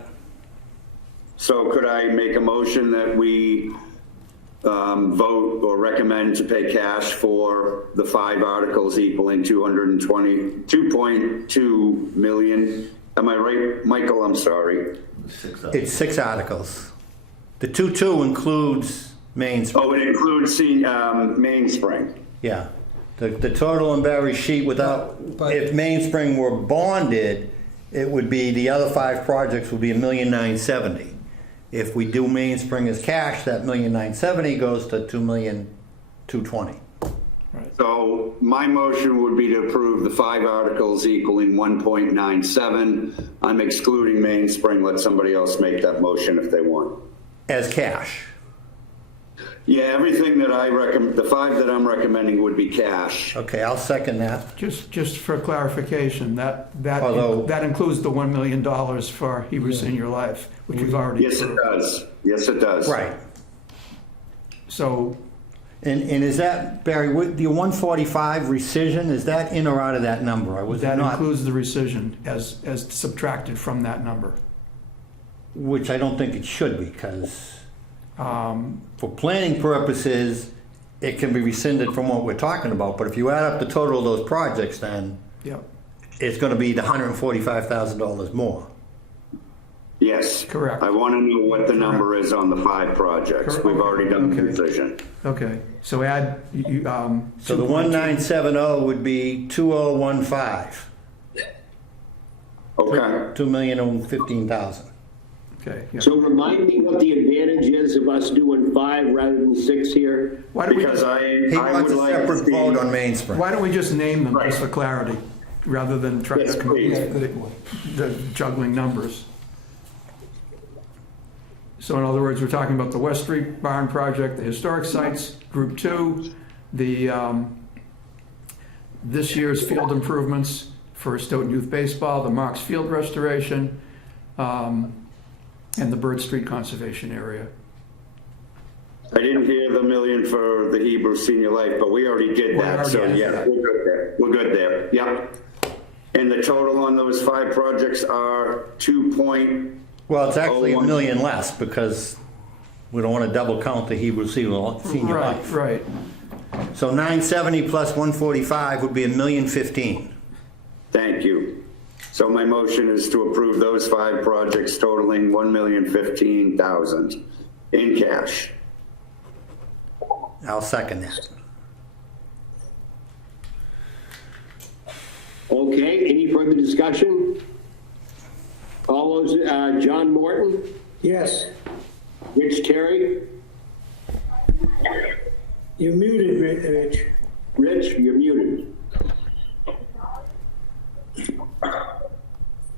So could I make a motion that we vote or recommend to pay cash for the 5 articles equaling 2.2 million? Am I right, Michael? I'm sorry. It's 6 articles. The 2.2 includes Mainspring. Oh, it includes Mainspring. Yeah. The total on Barry's sheet without, But- if Mainspring were bonded, it would be, the other 5 projects would be $1,970,000. If we do Mainspring as cash, that $1,970,000 goes to $2,220,000. So my motion would be to approve the 5 articles equaling 1.97. I'm excluding Mainspring. Let somebody else make that motion if they want. As cash. Yeah, everything that I recommend, the 5 that I'm recommending would be cash. Okay, I'll second that. Just for clarification, Although- that includes the $1 million for Hebrew Senior Life, which we've already Yes, it approved. does. Yes, it does. Right. So, And is that, Barry, with the 145 rescission, is that in or out of that number? I was that not, includes the rescission as subtracted from that number. which I don't think it should be, because for planning purposes, it can be rescinded from what we're talking about, but if you add up the total of those projects, then Yep, it's gonna be the $145,000 more. Yes. Correct. I want to know what the number is on the 5 projects. Correct. We've already done the Okay. decision. okay, so add, So the 1970 would be 2015, Okay. 2,015,000. okay, yeah. So remind me what the advantage is of us doing 5 rather than 6 here? Why don't we, Because He I wants would a like to separate see. vote on Mainspring. why don't we just name them, Right. just for clarity, rather than try Yes, to come up please. with the juggling numbers? So in other words, we're talking about the West Street Barn Project, the Historic Sites, Group 2, the, this year's field improvements for Stoughton Youth Baseball, the Marks Field Restoration, and the Bird Street Conservation Area. I didn't hear the million for the Hebrew Senior Life, but we already did We that. already So did yeah, that. we're good there. We're good there. Yep. And the total on those 5 projects are 2. Well, it's actually a 01. million less, because we don't want to double count the Hebrew Senior Right, Life. right. So 970 plus 145 would be $1,015,000. Thank you. So my motion is to approve those 5 projects totaling $1,015,000 in cash. I'll second that. Okay, any further discussion? All those, John Morton, Yes, Rich Terry, you're muted, Rich. Rich, you're muted.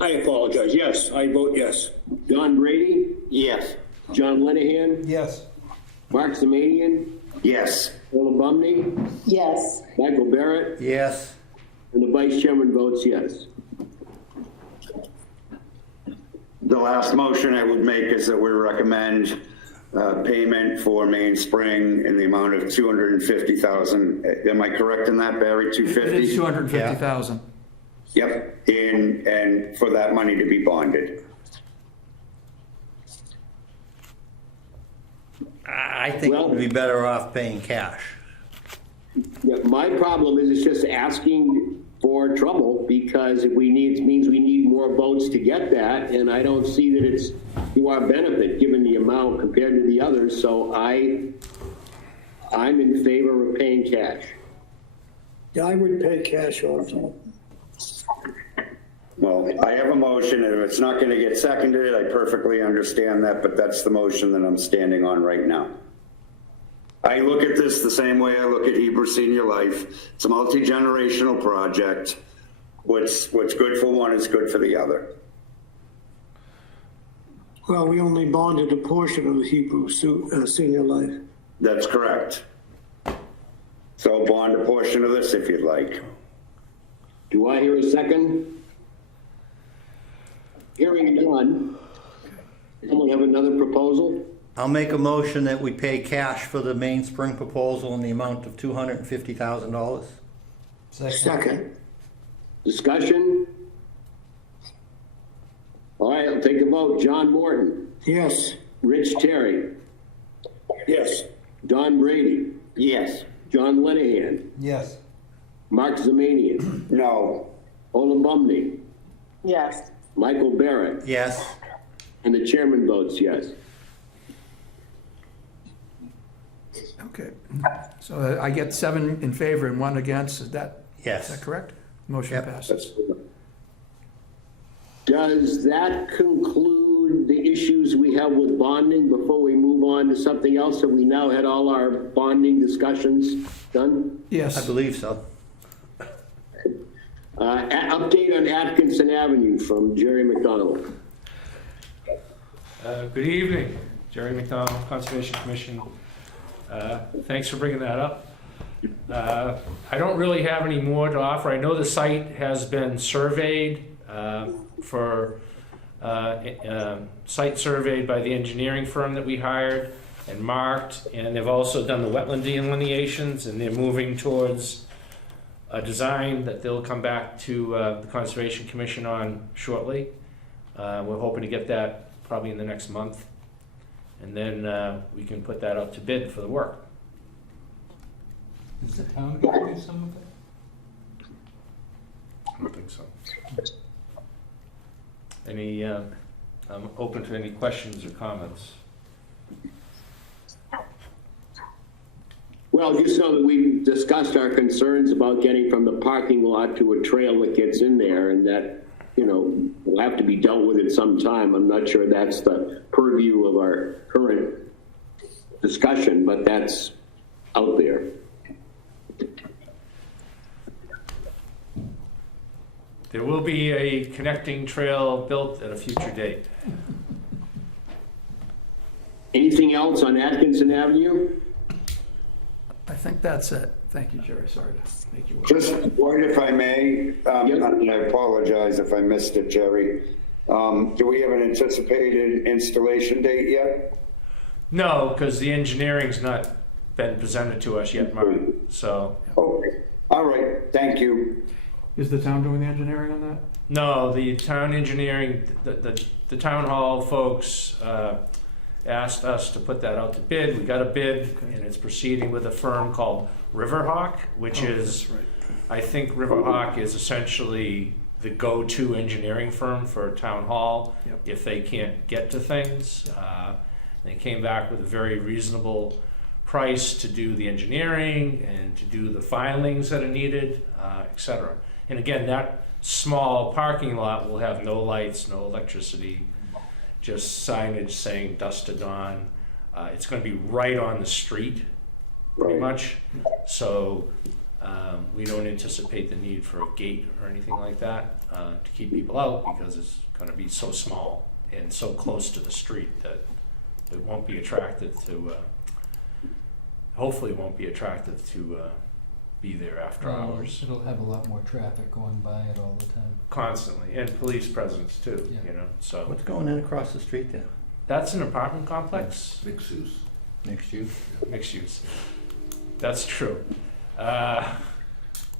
I apologize. Yes, I vote yes. Don Brady, Yes. John Linehan, Yes. Mark Semanian, Yes. Paula Bumney, Yes. Michael Barrett, Yes, and the vice chairman votes yes. The last motion I would make is that we recommend payment for Mainspring in the amount of $250,000. Am I correct in that, Barry? It 250? is 250,000. Yep. And for that money to be bonded. I think we'd be better off paying cash. Yeah, my problem is it's just asking for trouble, because if we need, it means we need more votes to get that, and I don't see that it's to our benefit, given the amount compared to the others, so I'm in favor of paying cash. Yeah, I would pay cash also. Well, I have a motion, and if it's not going to get seconded, I perfectly understand that, but that's the motion that I'm standing on right now. I look at this the same way I look at Hebrew Senior Life. It's a multi-generational project. What's good for one is good for the other. Well, we only bonded a portion of the Hebrew Senior Life. That's correct. So bond a portion of this if you'd like. Do I hear a second? Hearing none. Someone have another proposal? I'll make a motion that we pay cash for the Mainspring proposal in the amount of $250,000. Second. Discussion? All right, I'll take a vote. John Morton, Yes, Rich Terry, Yes. Don Brady, Yes. John Linehan, Yes. Mark Zemanian, No. Ola Bumney, Yes. Michael Barrett, Yes, and the chairman votes yes. Okay. So I get 7 in favor and 1 against. Is that Yes. correct? Motion Yep. passes. Does that conclude the issues we have with bonding before we move on to something else? Have we now had all our bonding discussions done? Yes. I believe so. Update on Atkinson Avenue from Jerry McDonald. Good evening, Jerry McDonald, Conservation Commission. Thanks for bringing that up. I don't really have any more to offer. I know the site has been surveyed site surveyed by the engineering firm that we hired and marked, and they've also done the wetland delineations, and they're moving towards a design that they'll come back to the Conservation Commission on shortly. We're hoping to get that probably in the next month, and then we can put that out to bid for the work. Is the town going to do some of it? I don't think so. I'm open to any questions or comments. Well, just so that we discussed our concerns about getting from the parking lot to a trail that gets in there, and that, will have to be dealt with at some time. I'm not sure that's the purview of our current discussion, but that's out there. There will be a connecting trail built at a future date. Anything else on Atkinson Avenue? I think that's it. Thank you, Jerry. Sorry to make you wait. Just word if I may, and I apologize if I missed it, Jerry. Do we have an anticipated installation date yet? No, because the engineering's not been presented to us yet, Mark, so. Okay, all right, thank you. Is the town doing the engineering on that? No, the town engineering, the town hall folks asked us to put that out to bid. We got a bid, and it's proceeding with a firm called Riverhawk, which is, That's right. I think Riverhawk is essentially the go-to engineering firm for town hall. Yep. If they can't get to things. They came back with a very reasonable price to do the engineering and to do the filings that are needed, et cetera. And again, that small parking lot will have no lights, no electricity, just signage saying dusk to dawn. It's going to be right on the street, pretty much. So we don't anticipate the need for a gate or anything like that to keep people out, because it's going to be so small and so close to the street that it won't be attractive to, hopefully it won't be attractive to be there after hours. It'll have a lot more traffic going by it all the time. Constantly, and police presence too, Yeah. so. What's going in across the street there? That's an apartment complex, Mixed use. Next use? mixed use. That's true. Yeah,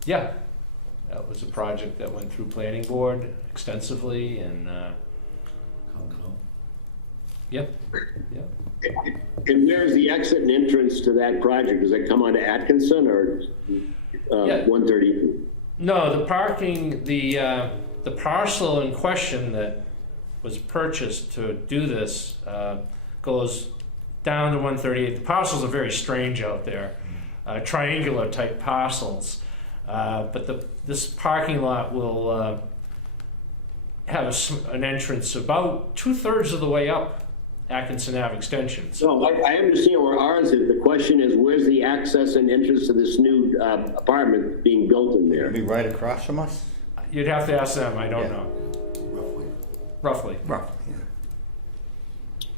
that was a project that went through planning board extensively, and, yep. And where's the exit and entrance to that project? Does it come onto Atkinson or Yeah. 130? No, the parking, the parcel in question that was purchased to do this goes down to 138. The parcels are very strange out there, triangular type parcels. But this parking lot will have an entrance about 2/3 of the way up Atkinson Ave extension. So So I understand where ours is. The question is, where's the access and entrance to this new apartment being built in there? Be right across from us? you'd have to ask them, I don't Yeah. know. Roughly. Roughly, yeah.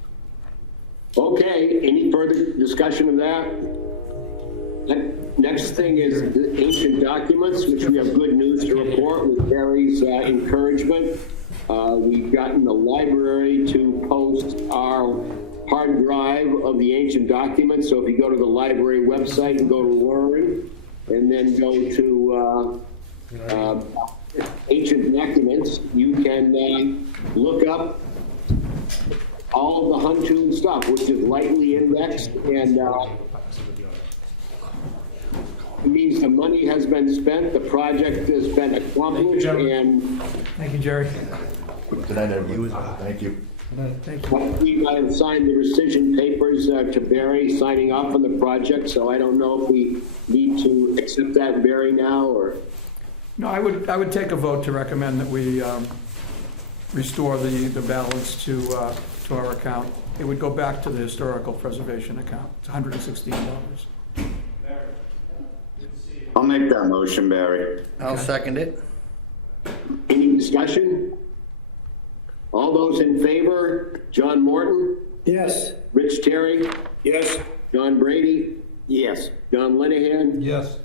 Okay, any further discussion of that? Next thing is the ancient documents, which we have good news to report with Barry's encouragement. We've gotten the library to post our hard drive of the ancient documents. So if you go to the library website and go to Learn, and then go to ancient documents, you can look up all the Huntoon stuff, which is lightly indexed, and it means the money has been spent, the project has been accomplished, and Thank you, Jerry. Good night, everyone. Thank you. Thank you. I have signed the rescission papers to Barry, signing off on the project, so I don't know if we need to accept that, Barry, now, or? No, I would take a vote to recommend that we restore the balance to our account. It would go back to the historical preservation account. It's $116. I'll make that motion, Barry. I'll second it. Any discussion? All those in favor, John Morton, Yes. Rich Terry, Yes? John Brady, Yes. John Linehan, Yes.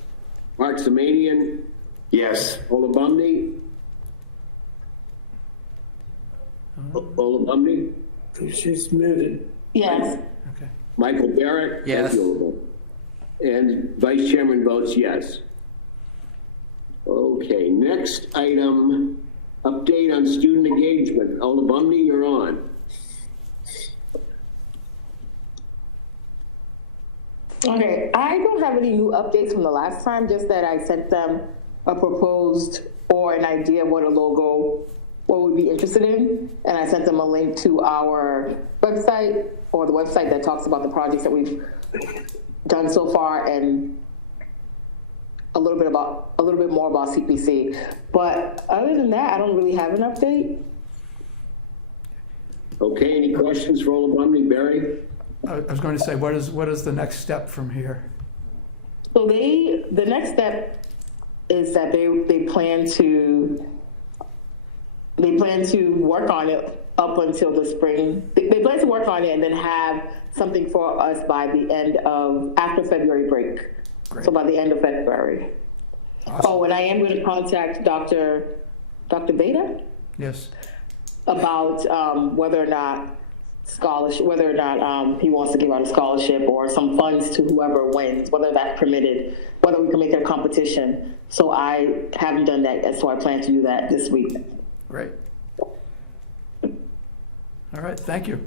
Mark Semanian, Yes. Ola Bumney. Ola Bumney, She's muted. Yes. Okay. Michael Barrett. Yes. Thank you, Ola Bumney. And Vice Chairman votes yes. Okay, next item, update on student engagement. Ola Bumney, you're on. Okay, I don't have any new updates from the last time, just that I sent them a proposed or an idea of what a logo, what we'd be interested in. And I sent them a link to our website, or the website that talks about the projects that we've done so far, and a little bit more about CPC. But other than that, I don't really have an update. Okay, any questions for Ola Bumney, Barry? I was going to say, what is the next step from here? So the next step is that they plan to work on it up until the spring. They plan to work on it and then have something for us by the end of, after February break. Great. So by the end of February. Awesome. Oh, and I am going to contact Dr. Beta Yes. about whether or not he wants to give out a scholarship or some funds to whoever wins, whether that's permitted, whether we can make it a competition. So I haven't done that yet, so I plan to do that this week. Great. All right, thank you.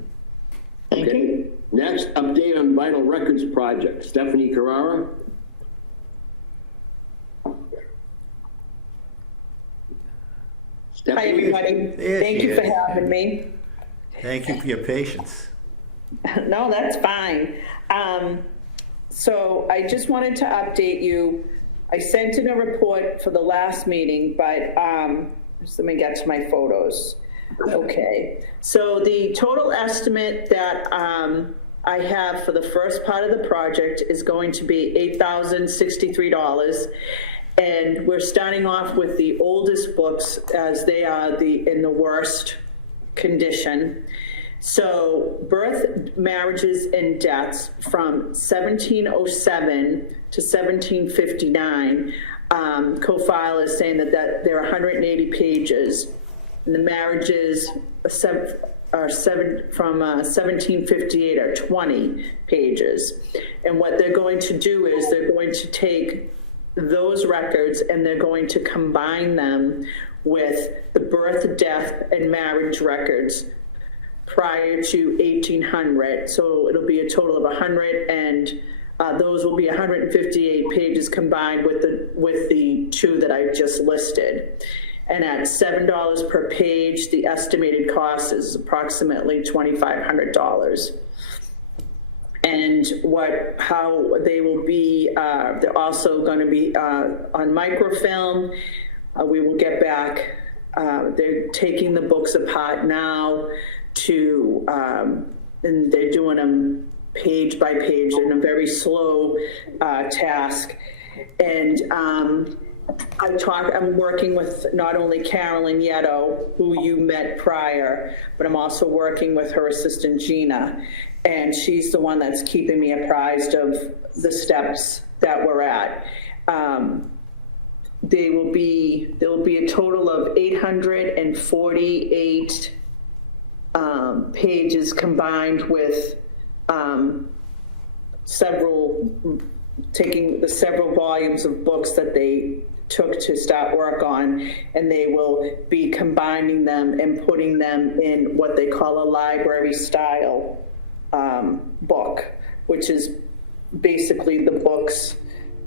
Thank Okay. you. Next, update on Vital Records Project. Stephanie Carrara. Hi, Stephanie? everybody. There Thank she you for is. having me. Thank you for your patience. No, that's fine. So I just wanted to update you. I sent in a report for the last meeting, but just let me get to my photos. Okay, so the total estimate that I have for the first part of the project is going to be $8,063. And we're starting off with the oldest books, as they are in the worst condition. So birth, marriages, and deaths from 1707 to 1759. Co-file is saying that there are 180 pages. And the marriages from 1758 are 20 pages. And what they're going to do is they're going to take those records and they're going to combine them with the birth, death, and marriage records prior to 1800. So it'll be a total of 100, and those will be 158 pages combined with the two that I just listed. And at $7 per page, the estimated cost is approximately $2,500. And how they will be, they're also going to be on microfilm. We will get back. They're taking the books apart now and they're doing them page by page in a very slow task. And I'm working with not only Carolyn Yetto, who you met prior, but I'm also working with her assistant Gina. And she's the one that's keeping me apprised of the steps that we're at. There will be a total of 848 pages combined with taking the several volumes of books that they took to start work on, and they will be combining them and putting them in what they call a library style book, which is basically the books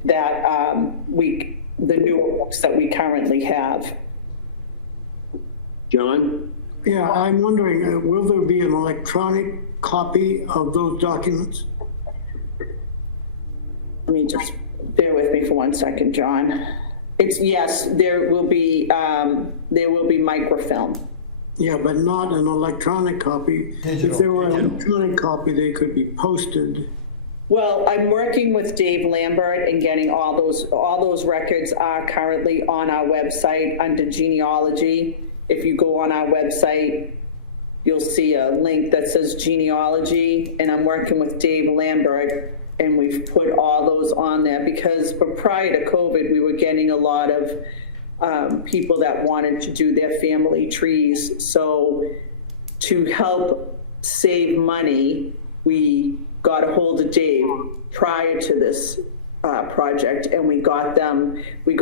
that the newer books that we currently have. John? Yeah, I'm wondering, will there be an electronic copy of those documents? Let me just, bear with me for 1 second, John. Yes, there will be microfilm. Yeah, but not an electronic copy. If there were an electronic copy, they could be posted. Well, I'm working with Dave Lambert and getting all those records are currently on our website under genealogy. If you go on our website, you'll see a link that says genealogy, and I'm working with Dave Lambert, and we've put all those on there because prior to COVID, we were getting a lot of people that wanted to do their family trees. So to help save money, we got a hold of Dave prior to this project, and we got him, he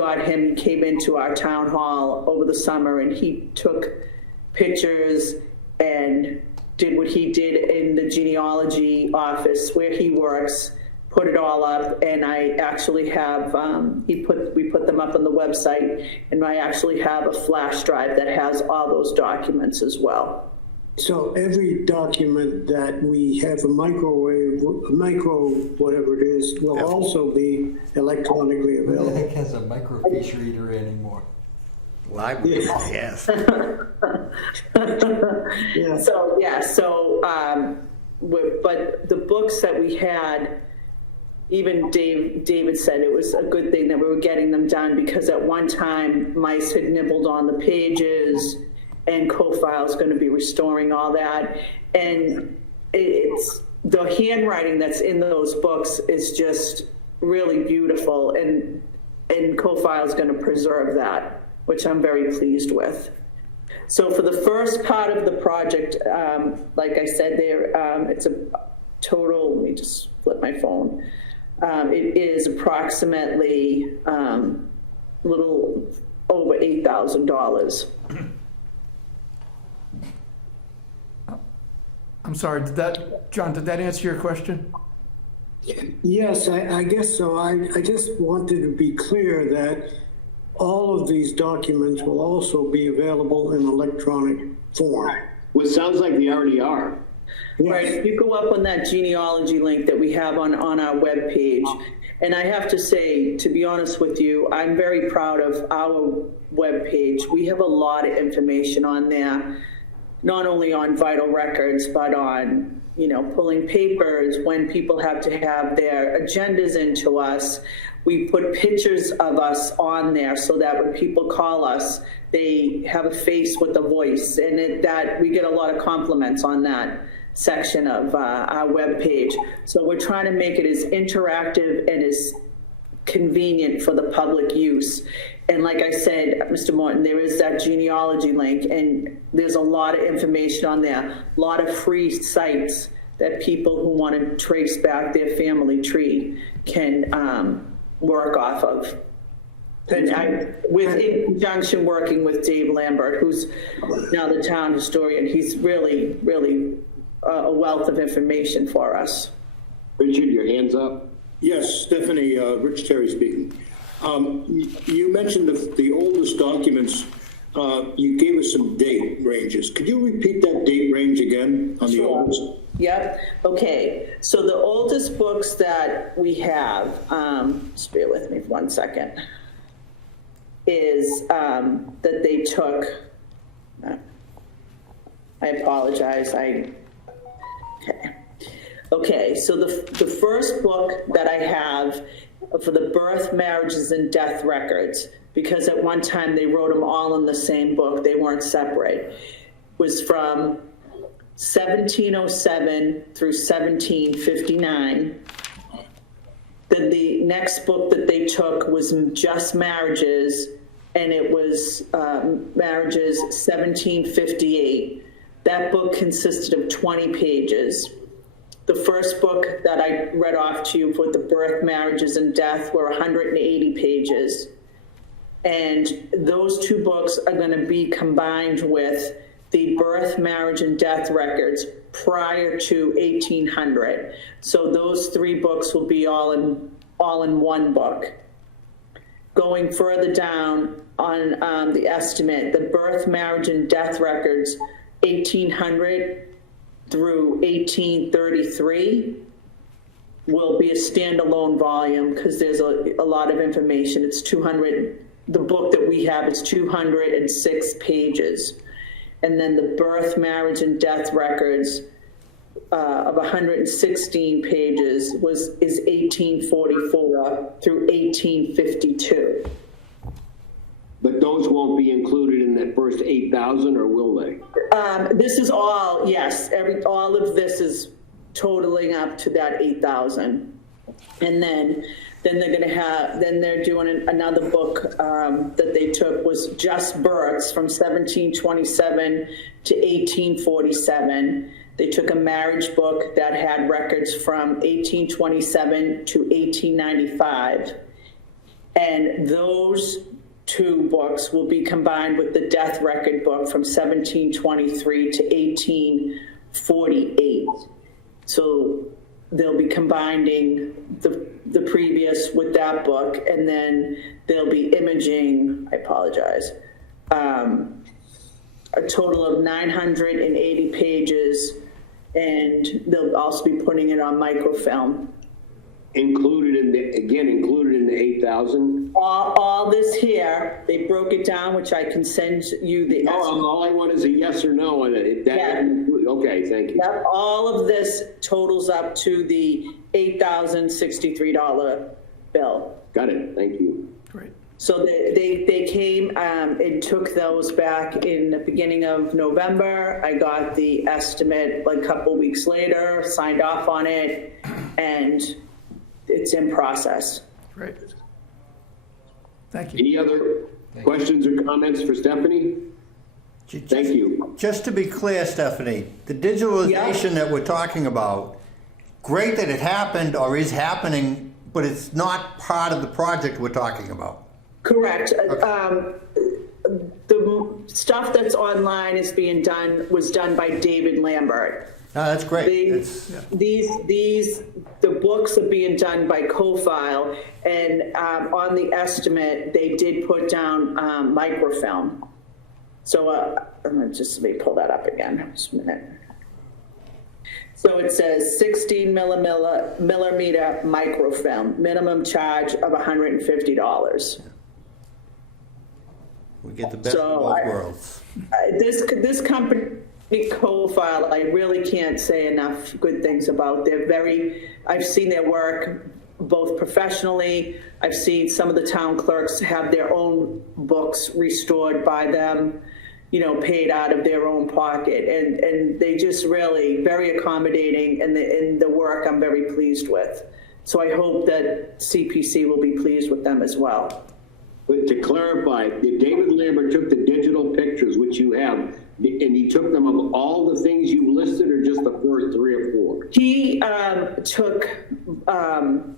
came into our town hall over the summer, and he took pictures and did what he did in the genealogy office where he works, put it all up, and I actually have, we put them up on the website, and I actually have a flash drive that has all those documents as well. So every document that we have a whatever it is, will also be electronically Who the available. heck has a microfiche reader anymore? Library, yes. Yeah. But the books that we had, even David said it was a good thing that we were getting them done, because at one time mice had nibbled on the pages, and Co-File is going to be restoring all that. And it's the handwriting that's in those books is just really beautiful, and Co-File is going to preserve that, which I'm very pleased with. So for the first part of the project, like I said there, it's a total, let me just flip my phone. It is approximately a little over $8,000. I'm sorry, John, did that answer your question? Yes, I guess so. I just wanted to be clear that all of these documents will also be available in electronic form. Well, it sounds like they already are. Right, if you go up on that genealogy link that we have on our webpage, and I have to say, to be honest with you, I'm very proud of our webpage. We have a lot of information on there, not only on vital records, but on, pulling papers, when people have to have their agendas into us. We put pictures of us on there so that when people call us, they have a face with a voice, and that we get a lot of compliments on that section of our webpage. So we're trying to make it as interactive and as convenient for the public use. And like I said, Mr. Morton, there is that genealogy link, and there's a lot of information on there, a lot of free sites that people who want to trace back their family tree can work off of. And in conjunction working with Dave Lambert, who's now the town historian, he's really, really a wealth of information for us. Richard, your hand's up. Yes, Stephanie, Rich Terry speaking. You mentioned the oldest documents. You gave us some date ranges. Could you repeat that date range again on the oldest? Yep. Okay. So the oldest books that we have, just bear with me for 1 second, is that they took, I apologize. Okay, so the first book that I have for the birth, marriages, and death records, because at one time they wrote them all in the same book, they weren't separate, was from 1707 through 1759. Then the next book that they took was just marriages, and it was marriages 1758. That book consisted of 20 pages. The first book that I read off to you for the birth, marriages, and death were 180 pages. And those two books are going to be combined with the birth, marriage, and death records prior to 1800. So those three books will be all in one book. Going further down on the estimate, the birth, marriage, and death records 1800 through 1833 will be a standalone volume because there's a lot of information. It's 200, the book that we have is 206 pages. And then the birth, marriage, and death records of 116 pages is 1844 through 1852. But those won't be included in that first 8,000, or will they? This is all, yes, all of this is totaling up to that 8,000. And then they're doing another book that they took was just births from 1727 to 1847. They took a marriage book that had records from 1827 to 1895. And those two books will be combined with the death record book from 1723 to 1848. So they'll be combining the previous with that book, and then they'll be imaging, I apologize, a total of 980 pages, and they'll also be putting it on microfilm. Included in the 8,000? All this here, they broke it down, which I can send you the. All I want is a yes or no on it. Yeah. Okay, thank you. Yep, all of this totals up to the $8,063 bill. Got it, thank you. Great. So they came and took those back in the beginning of November. I got the estimate like a couple weeks later, signed off on it, and it's in process. Great. Thank you. Any other questions or comments for Stephanie? Thank you. Just to be clear, Stephanie, the digitalization that we're talking about, great that it happened or is happening, but it's not part of the project we're talking about. Correct. The stuff that's online was done by David Lambert. No, that's great. The books are being done by CoFile, and on the estimate, they did put down microfilm. So let me pull that up again, just a minute. So it says 16 millimeter microfilm, minimum charge of $150. We get the best of both worlds. This company, CoFile, I really can't say enough good things about. I've seen their work both professionally. I've seen some of the town clerks have their own books restored by them, paid out of their own pocket. And they just really very accommodating, and the work I'm very pleased with. So I hope that CPC will be pleased with them as well. But to clarify, David Lambert took the digital pictures, which you have, and he took them of all the things you listed, or just the first 3 or 4? He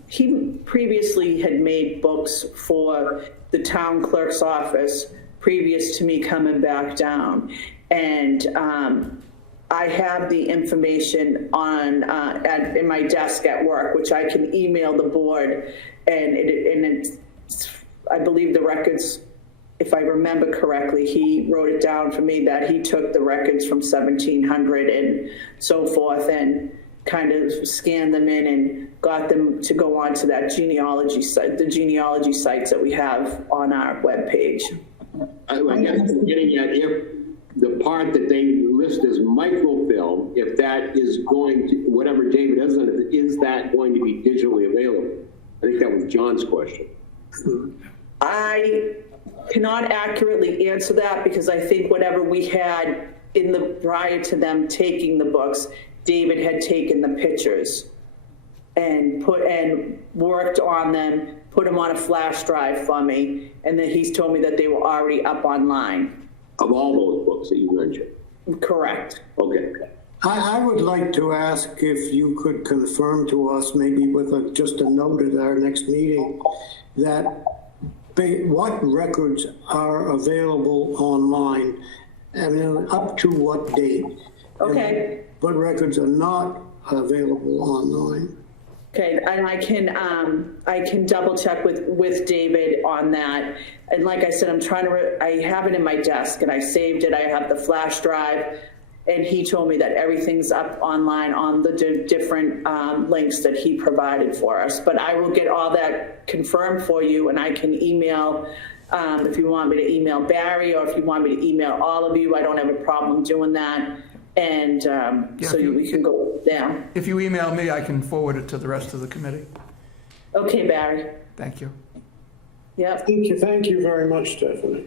he previously had made books for the town clerk's office previous to me coming back down. And I have the information on in my desk at work, which I can email the board, and I believe the records, if I remember correctly, he wrote it down for me that he took the records from 1700 and so forth and kind of scanned them in and got them to go on to that genealogy site, the genealogy sites that we have on our webpage. I guess I'm getting at, if the part that they list as microfilm, if that is going to, whatever David has on it, is that going to be digitally available? I think that was John's question. I cannot accurately answer that because I think whatever we had prior to them taking the books, David had taken the pictures and worked on them, put them on a flash drive for me, and then he's told me that they were already up online. Of all those books that you mentioned? Correct. Okay. I would like to ask if you could confirm to us, maybe with just a note at our next meeting, that what records are available online, and up to what date? Okay. And what records are not available online? Okay, and I can double check with David on that. And like I said, I have it in my desk and I saved it. I have the flash drive. And he told me that everything's up online on the different links that he provided for us. But I will get all that confirmed for you, and I can email, if you want me to email Barry, or if you want me to email all of you, I don't have a problem doing that. And we can go down. If you email me, I can forward it to the rest of the committee. Okay, Barry. Thank you. Yep. Thank you very much, Stephanie.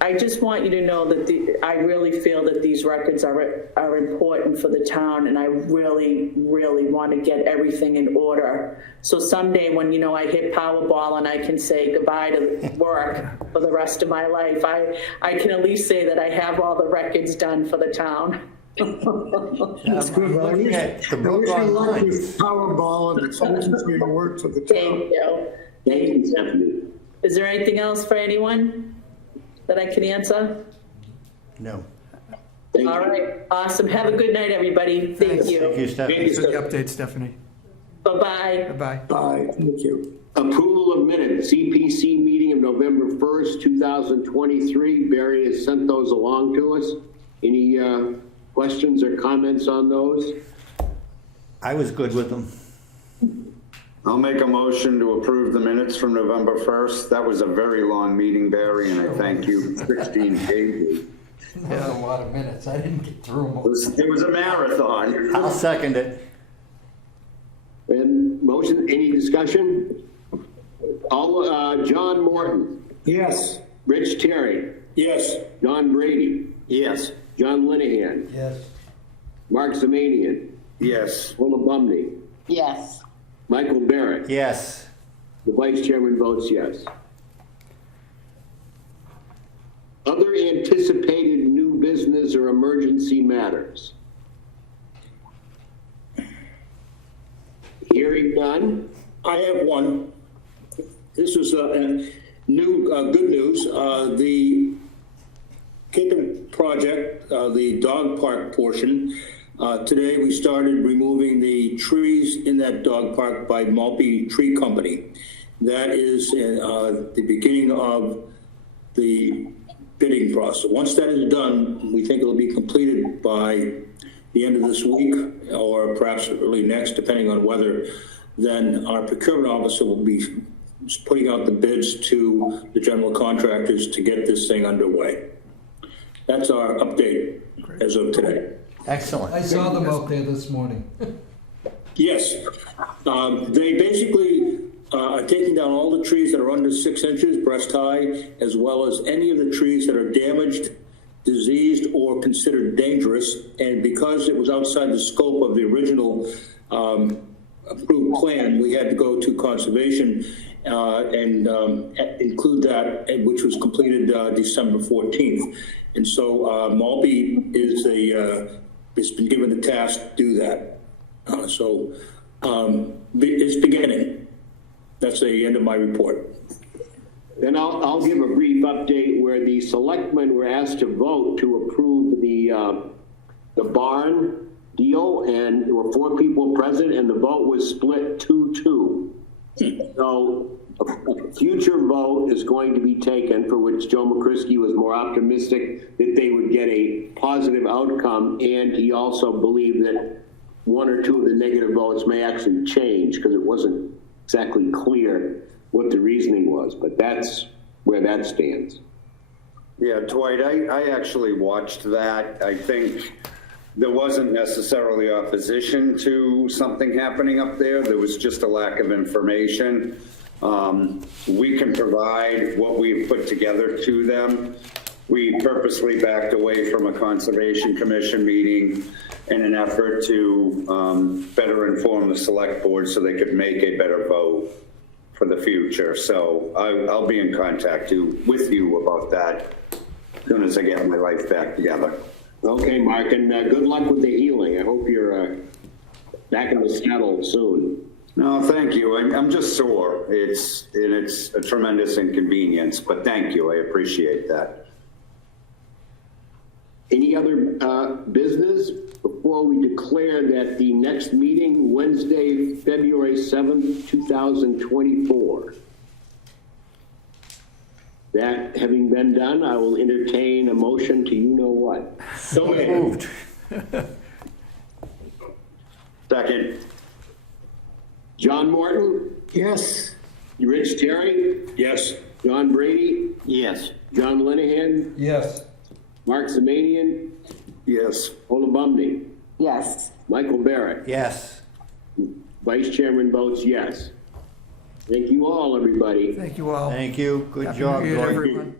I just want you to know that I really feel that these records are important for the town, and I really, really want to get everything in order. So someday when, I hit Powerball and I can say goodbye to work for the rest of my life, I can at least say that I have all the records done for the town. That's good. I wish you luck with Powerball, and thank you for your work for the town. Thank you. Thank you, Stephanie. Is there anything else for anyone that I can answer? No. All right, awesome. Have a good night, everybody. Thank you. Thank you, Stephanie. Thanks for the update, Stephanie. Bye-bye. Bye-bye. Bye, thank you. Approval of minutes, CPC meeting of November 1st, 2023. Barry has sent those along to us. Any questions or comments on those? I was good with them. I'll make a motion to approve the minutes from November 1st. That was a very long meeting, Barry, and I thank you. 16 pages. That's a lot of minutes. I didn't get through them. It was a marathon. I'll second it. And motion, any discussion? John Morton, Yes. Rich Terry, Yes. Don Brady, Yes. John Linehan, Yes. Mark Zemanian, Yes. Willa Bumney, Yes. Michael Barrett. Yes. The vice chairman votes yes. Other anticipated new business or emergency matters? Hearing none. I have one. This is new good news. The Kingdom project, the dog park portion. Today we started removing the trees in that dog park by Malpe Tree Company. That is the beginning of the bidding process. Once that is done, we think it'll be completed by the end of this week or perhaps early next, depending on weather. Then our procurement officer will be putting out the bids to the general contractors to get this thing underway. That's our update as of today. Excellent. I saw them out there this morning. Yes, they basically are taking down all the trees that are under 6 inches breast high, as well as any of the trees that are damaged, diseased, or considered dangerous. And because it was outside the scope of the original approved plan, we had to go to conservation and include that, which was completed December 14th. And so Malpe is has been given the task to do that. It's beginning. That's the end of my report. Then I'll give a brief update where the selectmen were asked to vote to approve the barn deal, and there were 4 people present, and the vote was split 2-2. So a future vote is going to be taken, for which Joe McCrisky was more optimistic that they would get a positive outcome, and he also believed that 1 or 2 of the negative votes may actually change because it wasn't exactly clear what the reasoning was, but that's where that stands. Yeah, Dwight, I actually watched that. I think there wasn't necessarily opposition to something happening up there. There was just a lack of information. We can provide what we've put together to them. We purposely backed away from a Conservation Commission meeting in an effort to better inform the select board so they could make a better vote for the future. So I'll be in contact with you about that as soon as I get my life back together. Okay, Mark, and good luck with the healing. I hope you're back in the saddle soon. No, thank you. I'm just sore. It's a tremendous inconvenience, but thank you. I appreciate that. Any other business before we declare that the next meeting, Wednesday, February 7th, 2024? That having been done, I will entertain a motion to you-know-what. So moved. Second. John Morton, Yes, Rich Terry, Yes. John Brady, Yes. John Linehan, Yes. Mark Semanian, Yes. Ola Bumney, Yes. Michael Barrett. Yes. Vice Chairman votes yes. Thank you all, everybody. Thank you all. Thank you. Good Happy job, New Year, Dwight. everyone.